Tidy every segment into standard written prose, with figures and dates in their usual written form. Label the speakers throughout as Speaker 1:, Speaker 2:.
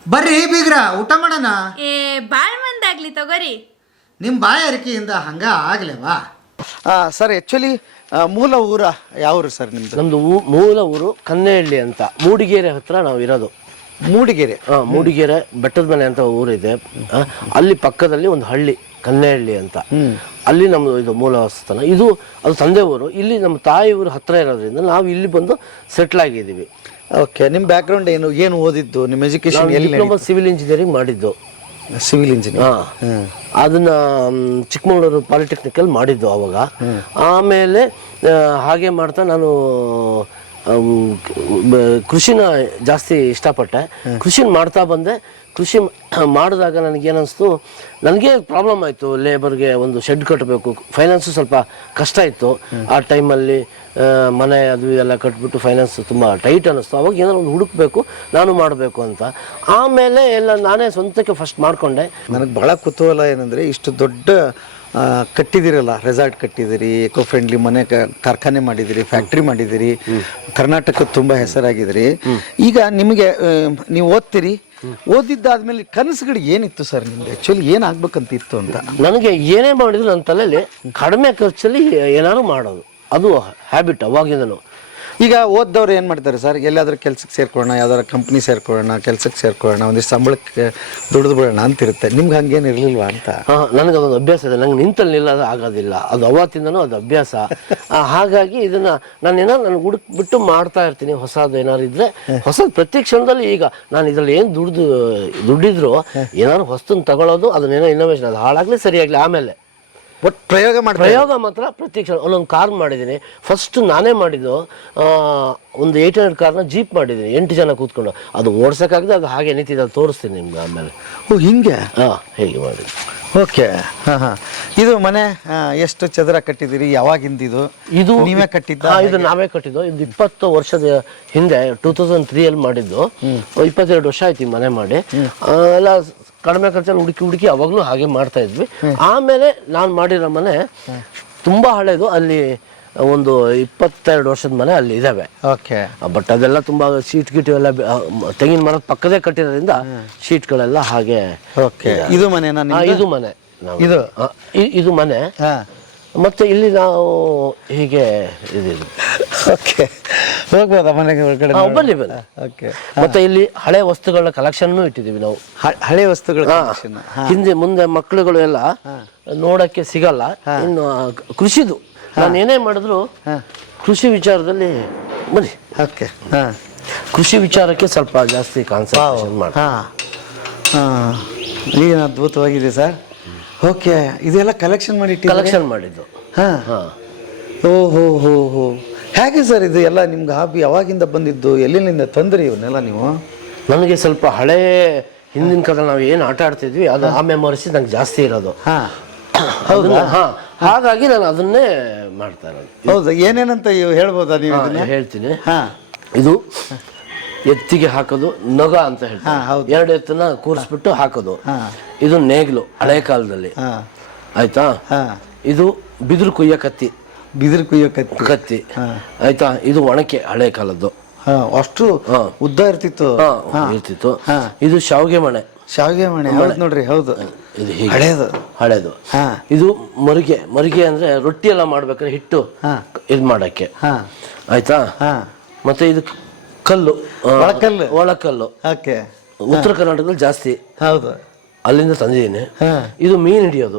Speaker 1: ಬರ್ರಿ ಬೀಗ್ರ ಊಟ ಮಾಡೋಣ.
Speaker 2: ಬಾಳ್ ಮಂದಾಗ್ಲಿ ತಗೋರಿ.
Speaker 1: ನಿಮ್ಮ ಬಾಯಾರಿಕೆಯಿಂದ ಹಂಗ ಆಗ್ಲೇವಾ?
Speaker 3: ಸರ್ ಆ್ಯಕ್ಚುಲಿ ಮೂಲ ಊರ ಯಾವ ಊರು ಸರ್ ನಿಮ್ಮದು?
Speaker 4: ನಮ್ಮದು ಮೂಲ ಊರು ಕನ್ನೆಹಳ್ಳಿ ಅಂತ, ಮೂಡಿಗೆರೆ ಹತ್ರ ನಾವು ಇರೋದು.
Speaker 3: ಮೂಡಿಗೆರೆ?
Speaker 4: ಮೂಡಿಗೆರೆ ಬೆಟ್ಟದ ಮನೆ ಅಂತ ಊರಿದೆ. ಅಲ್ಲಿ ಪಕ್ಕದಲ್ಲಿ ಒಂದು ಹಳ್ಳಿ ಕನ್ನೆಹಳ್ಳಿ ಅಂತ, ಅಲ್ಲಿ ನಮ್ಮದು ಇದು ಮೂಲ ಸ್ಥಾನ. ಅದು ತಂದೆ ಊರು. ಇಲ್ಲಿ ನಮ್ಮ ತಾಯಿ ಊರು ಹತ್ರ ಇರೋದ್ರಿಂದ ನಾವು ಇಲ್ಲಿ ಬಂದು ಸೆಟ್ಲ್ ಆಗಿದ್ದೀವಿ.
Speaker 3: ಓಕೆ, ನಿಮ್ಮ ಬ್ಯಾಕ್ಗ್ರೌಂಡ್ ಏನು ಓದಿದ್ದು? ನಿಮ್ಮ ಎಜುಕೇಶನ್ ಎಲ್ಲಿ?
Speaker 4: ಡಿಪ್ಲೊಮಾ ಸಿವಿಲ್ ಇಂಜಿನಿಯರಿಂಗ್ ಮಾಡಿದ್ದು.
Speaker 3: Civil engineer?
Speaker 4: ಅದನ್ನ ಚಿಕ್ಕಮಗಳೂರು ಪಾಲಿಟೆಕ್ನಿಕಲ್ ಮಾಡಿದ್ದು ಅವಾಗ. ಆಮೇಲೆ ಹಾಗೆ ಮಾಡ್ತಾ ನಾನು ಕೃಷಿನ ಜಾಸ್ತಿ ಇಷ್ಟಪಟ್ಟೆ. ಕೃಷಿ ಮಾಡ್ತಾ ಬಂದೆ. ಕೃಷಿ ಮಾಡಿದಾಗ ನನಗೇನಿಸ್ತು, ನನಗೆ ಪ್ರಾಬ್ಲಮ್ ಆಯಿತು. ಲೇಬರ್ಗೆ ಒಂದು ಶೆಡ್ ಕಟ್ಟಬೇಕು, ಫೈನಾನ್ಸು ಸ್ವಲ್ಪ ಕಷ್ಟ ಇತ್ತು ಆ ಟೈಮಲ್ಲಿ. ಮನೆ ಅದು ಎಲ್ಲ ಕಟ್ಬಿಟ್ಟು ಫೈನಾನ್ಸ್ ತುಂಬ ಟೈಟ್ ಅನ್ನಿಸ್ತು. ಅವಾಗ ಏನಾದ್ರು ಒಂದು ಹುಡುಕಬೇಕು, ನಾನು ಮಾಡಬೇಕು ಅಂತ. ಆಮೇಲೆ ಎಲ್ಲ ನಾನೇ ಸ್ವಂತಕ್ಕೆ ಫಸ್ಟ್ ಮಾಡಿಕೊಂಡೆ.
Speaker 3: ನನಗೆ ಭಾಳ ಕುತೂಹಲ ಏನಂದರೆ, ಇಷ್ಟು ದೊಡ್ಡ ಕಟ್ಟಿದಿರಲ್ಲ, ರೆಸಾರ್ಟ್ ಕಟ್ಟಿದಿರಿ, ಎಕೋ ಫ್ರೆಂಡ್ಲಿ ಮನೆ ಕಾರ್ಖಾನೆ ಮಾಡಿದಿರಿ, ಫ್ಯಾಕ್ಟ್ರಿ ಮಾಡಿದಿರಿ, ಕರ್ನಾಟಕದ ತುಂಬ ಹೆಸರಾಗಿದ್ರಿ. ಈಗ ನಿಮಗೆ ನೀವು ಓದ್ತೀರಿ, ಓದಿದ್ದಾದ್ಮೇಲೆ ಕನಸುಗಳು ಏನಿತ್ತು ಸರ್ ನಿಮ್ದು? ಆ್ಯಕ್ಚುಲಿ ಏನಾಗ್ಬೇಕಂತ ಇತ್ತು ಅಂತ?
Speaker 4: ನನಗೆ ಏನೇ ಮಾಡಿದ್ರು ನನ್ನ ತಲೆಯಲ್ಲಿ ಕಡಿಮೆ ಖರ್ಚಲ್ಲಿ ಏನಾದ್ರು ಮಾಡೋದು, ಅದು ಹ್ಯಾಬಿಟ್ ಅವಾಗಿಂದನು.
Speaker 3: ಈಗ ಓದ್ದವ್ರು ಏನು ಮಾಡ್ತಾರೆ ಸರ್? ಎಲ್ಲಾದ್ರೂ ಕೆಲ್ಸಕ್ಕೆ ಸೇರ್ಕೊಳ್ಳೋಣ, ಯಾವ್ದಾದ್ರು ಕಂಪ್ನಿ ಸೇರ್ಕೊಳ್ಳೋಣ, ಕೆಲ್ಸಕ್ಕೆ ಸೇರ್ಕೊಳ್ಳೋಣ, ಒಂದಿಷ್ಟು ಸಂಬಳಕ್ಕೆ ದುಡಿದು ಬಿಡೋಣ ಅಂತಿರುತ್ತೆ. ನಿಮ್ಗೆ ಹಂಗೇನು ಇರಲಿಲ್ವಾ ಅಂತ?
Speaker 4: ನನಗೆ ಅದೊಂದು ಅಭ್ಯಾಸ ಇದೆ. ನಂಗೆ ನಿಂತಲ್ಲಿ ನಿಲ್ಲೋದು ಆಗೋದಿಲ್ಲ. ಅದು ಅವತ್ತಿಂದನೂ ಅದು ಅಭ್ಯಾಸ. ಹಾಗಾಗಿ ಇದನ್ನು ನಾನು ಹುಡುಕ್ಬಿಟ್ಟು ಮಾಡ್ತಾ ಇರ್ತೀನಿ. ಹೊಸದು ಏನಾದ್ರು ಇದ್ದರೆ ಹೊಸದು ಪ್ರತಿ ಕ್ಷಣದಲ್ಲಿ. ಈಗ ನಾನು ಇದರಲ್ಲಿ ಏನು ದುಡ್ಡಿದ್ರು ಏನಾದ್ರು ಹೊಸದನ್ನು ತಗೊಳ್ಳೋದು, ಅದನ್ನೇನೋ ಇನ್ನೋವೇಷನ್, ಅದು ಹಾಳಾಗಲಿ ಸರಿಯಾಗಲಿ ಆಮೇಲೆ.
Speaker 3: ಬಟ್ ಪ್ರಯೋಗ
Speaker 4: ಮಾತ್ರ ಪ್ರತಿ ಕ್ಷಣ. ಒಂದೊಂದು ಕಾರ್ ಮಾಡಿದ್ದೀನಿ. ಫಸ್ಟ್ ನಾನೇ ಮಾಡಿದ್ದು ಒಂದು 800 ಕಾರ್ನ ಜೀಪ್ ಮಾಡಿದ್ದೀನಿ, 8 ಜನ ಕೂತ್ಕೊಂಡು. ಅದು ಓಡ್ಸೋಕ್ಕಾಗದೆ ಅದು ಹಾಗೆ ನಿಂತಿದ್ದು, ಅದು ತೋರಿಸ್ತೀನಿ ನಿಮ್ಗೆ ಆಮೇಲೆ.
Speaker 3: ಓ ಹಿಂಗೆ?
Speaker 4: ಹೇಗೆ ಮಾಡಿ.
Speaker 3: ಓಕೆ. ಇದು ಮನೆ ಎಷ್ಟು ಚದರ ಕಟ್ಟಿದ್ದೀರಿ? ಯಾವಾಗಿಂದಿದು? ಇದು ನೀವೇ ಕಟ್ಟಿದ್ದ?
Speaker 4: ಇದು ನಾವೇ ಕಟ್ಟಿದ್ದು. ಇದು 20 ವರ್ಷದ ಹಿಂದೆ 2003 ಮಾಡಿದ್ದು. 22 ವರ್ಷ ಆಯ್ತು ಈ ಮನೆ ಮಾಡಿ. ಎಲ್ಲ ಕಡಿಮೆ ಖರ್ಚಲ್ಲಿ ಹುಡುಕಿ ಅವಾಗಲೂ ಹಾಗೆ ಮಾಡ್ತಾ ಇದ್ವಿ. ಆಮೇಲೆ ನಾನು ಮಾಡಿರೋ ಮನೆ ತುಂಬ ಹಳೇದು. ಅಲ್ಲಿ ಒಂದು 22 ವರ್ಷದ ಮನೆ ಅಲ್ಲಿ ಇದಾವೆ.
Speaker 3: ಓಕೆ.
Speaker 4: ಬಟ್ ಅದೆಲ್ಲ ತುಂಬ ಶೀಟ್ ಗೀಟ್ ಎಲ್ಲ ತೆಂಗಿನ ಮರದ ಪಕ್ಕದೇ ಕಟ್ಟಿರೋದ್ರಿಂದ ಶೀಟ್ಗಳೆಲ್ಲ ಹಾಗೆ.
Speaker 3: ಓಕೆ. ಇದು ಮನೆನಾ?
Speaker 4: ಇದು ಮನೆ. ಇದು ಮನೆ. ಮತ್ತೆ ಇಲ್ಲಿ ನಾವು ಹೀಗೆ ಇದ್ದೀವಿ.
Speaker 3: ಓಕೆ, ಹೋಗ್ಬೋದಾ ಮನೆಗೆ ಒಳಗಡೆ?
Speaker 4: ಬನ್ನಿ.
Speaker 3: ಓಕೆ.
Speaker 4: ಮತ್ತೆ ಇಲ್ಲಿ ಹಳೆ ವಸ್ತುಗಳ ಕಲೆಕ್ಷನ್ ಇಟ್ಟಿದ್ದೀವಿ ನಾವು.
Speaker 3: ಹಳೆ ವಸ್ತುಗಳ
Speaker 4: ಹಿಂದೆ ಮುಂದೆ ಮಕ್ಕಳುಗಳು ಎಲ್ಲ ನೋಡಕ್ಕೆ ಸಿಗಲ್ಲ. ಇನ್ನು ಕೃಷಿದು ನಾನು ಏನೇ ಮಾಡಿದ್ರು ಕೃಷಿ ವಿಚಾರದಲ್ಲಿ ಬನ್ನಿ.
Speaker 3: ಓಕೆ.
Speaker 4: ಕೃಷಿ ವಿಚಾರಕ್ಕೆ ಸ್ವಲ್ಪ ಜಾಸ್ತಿ ಕಾನ್ಸಂಟ್ರೇಷನ್ ಮಾಡಿ.
Speaker 3: ಏನು ಅದ್ಭುತವಾಗಿದೆ ಸರ್. ಓಕೆ, ಇದೆಲ್ಲ ಕಲೆಕ್ಷನ್ ಮಾಡಿದ್ದು. ಓಹೋ. ಹೇಗೆ ಸರ್ ಇದು ಎಲ್ಲ ನಿಮ್ಗೆ ಹಾಬಿ? ಯಾವಾಗಿಂದ ಬಂದಿದ್ದು? ಎಲ್ಲಿಂದ ತಂದ್ರಿ ಇವನ್ನೆಲ್ಲ ನೀವು?
Speaker 4: ನನಗೆ ಸ್ವಲ್ಪ ಹಳೆ ಹಿಂದಿನ ಕಾಲದಲ್ಲಿ ನಾವು ಏನು ಆಟ ಆಡ್ತಿದ್ವಿ, ಅದು ಆ ಮೆಮೊರೀಸ್ ನಂಗೆ ಜಾಸ್ತಿ ಇರೋದು.
Speaker 3: ಹೌದಾ?
Speaker 4: ಹಾಗಾಗಿ ನಾನು ಅದನ್ನೇ ಮಾಡ್ತಾ ಇರೋದು.
Speaker 3: ಹೌದಾ? ಏನೇನಂತ ಹೇಳ್ಬೋದಾ ನೀವು?
Speaker 4: ಹೇಳ್ತೀನಿ. ಇದು ಎತ್ತಿಗೆ ಹಾಕೋದು ನೊಗ ಅಂತ ಹೇಳ್ತಾರೆ. 2 ಎತ್ತನ್ನ ಕೂರಿಸ್ಬಿಟ್ಟು ಹಾಕೋದು. ಇದು ನೇಗ್ಲು ಹಳೆ ಕಾಲದಲ್ಲಿ. ಆಯ್ತಾ? ಇದು ಬಿದಿರು ಕುಯ್ಯೋ ಕತ್ತಿ. ಕತ್ತಿ. ಆಯ್ತಾ? ಇದು ಒಣಕೆ ಹಳೆ ಕಾಲದ್ದು.
Speaker 3: ಅಷ್ಟು ಉದ್ದ ಇರ್ತಿತ್ತು.
Speaker 4: ಇದು ಶಾವಿಗೆ ಮಣೆ.
Speaker 3: ನೋಡ್ರಿ. ಹೌದು,
Speaker 4: ಇದು ಹಳೇದು. ಇದು ಮರಿಗೆ ಅಂದ್ರೆ ರೊಟ್ಟಿ ಎಲ್ಲ ಮಾಡ್ಬೇಕಾದ್ರೆ ಹಿಟ್ಟು ಇದು ಮಾಡಕ್ಕೆ. ಆಯ್ತಾ? ಮತ್ತೆ ಇದು ಕಲ್ಲು, ಒಳಕಲ್ಲು. ಉತ್ತರ ಕರ್ನಾಟಕದಲ್ಲಿ ಜಾಸ್ತಿ.
Speaker 3: ಹೌದು,
Speaker 4: ಅಲ್ಲಿಂದ ತಂದಿದ್ದೀನಿ. ಇದು ಮೀನು ಹಿಡಿಯೋದು.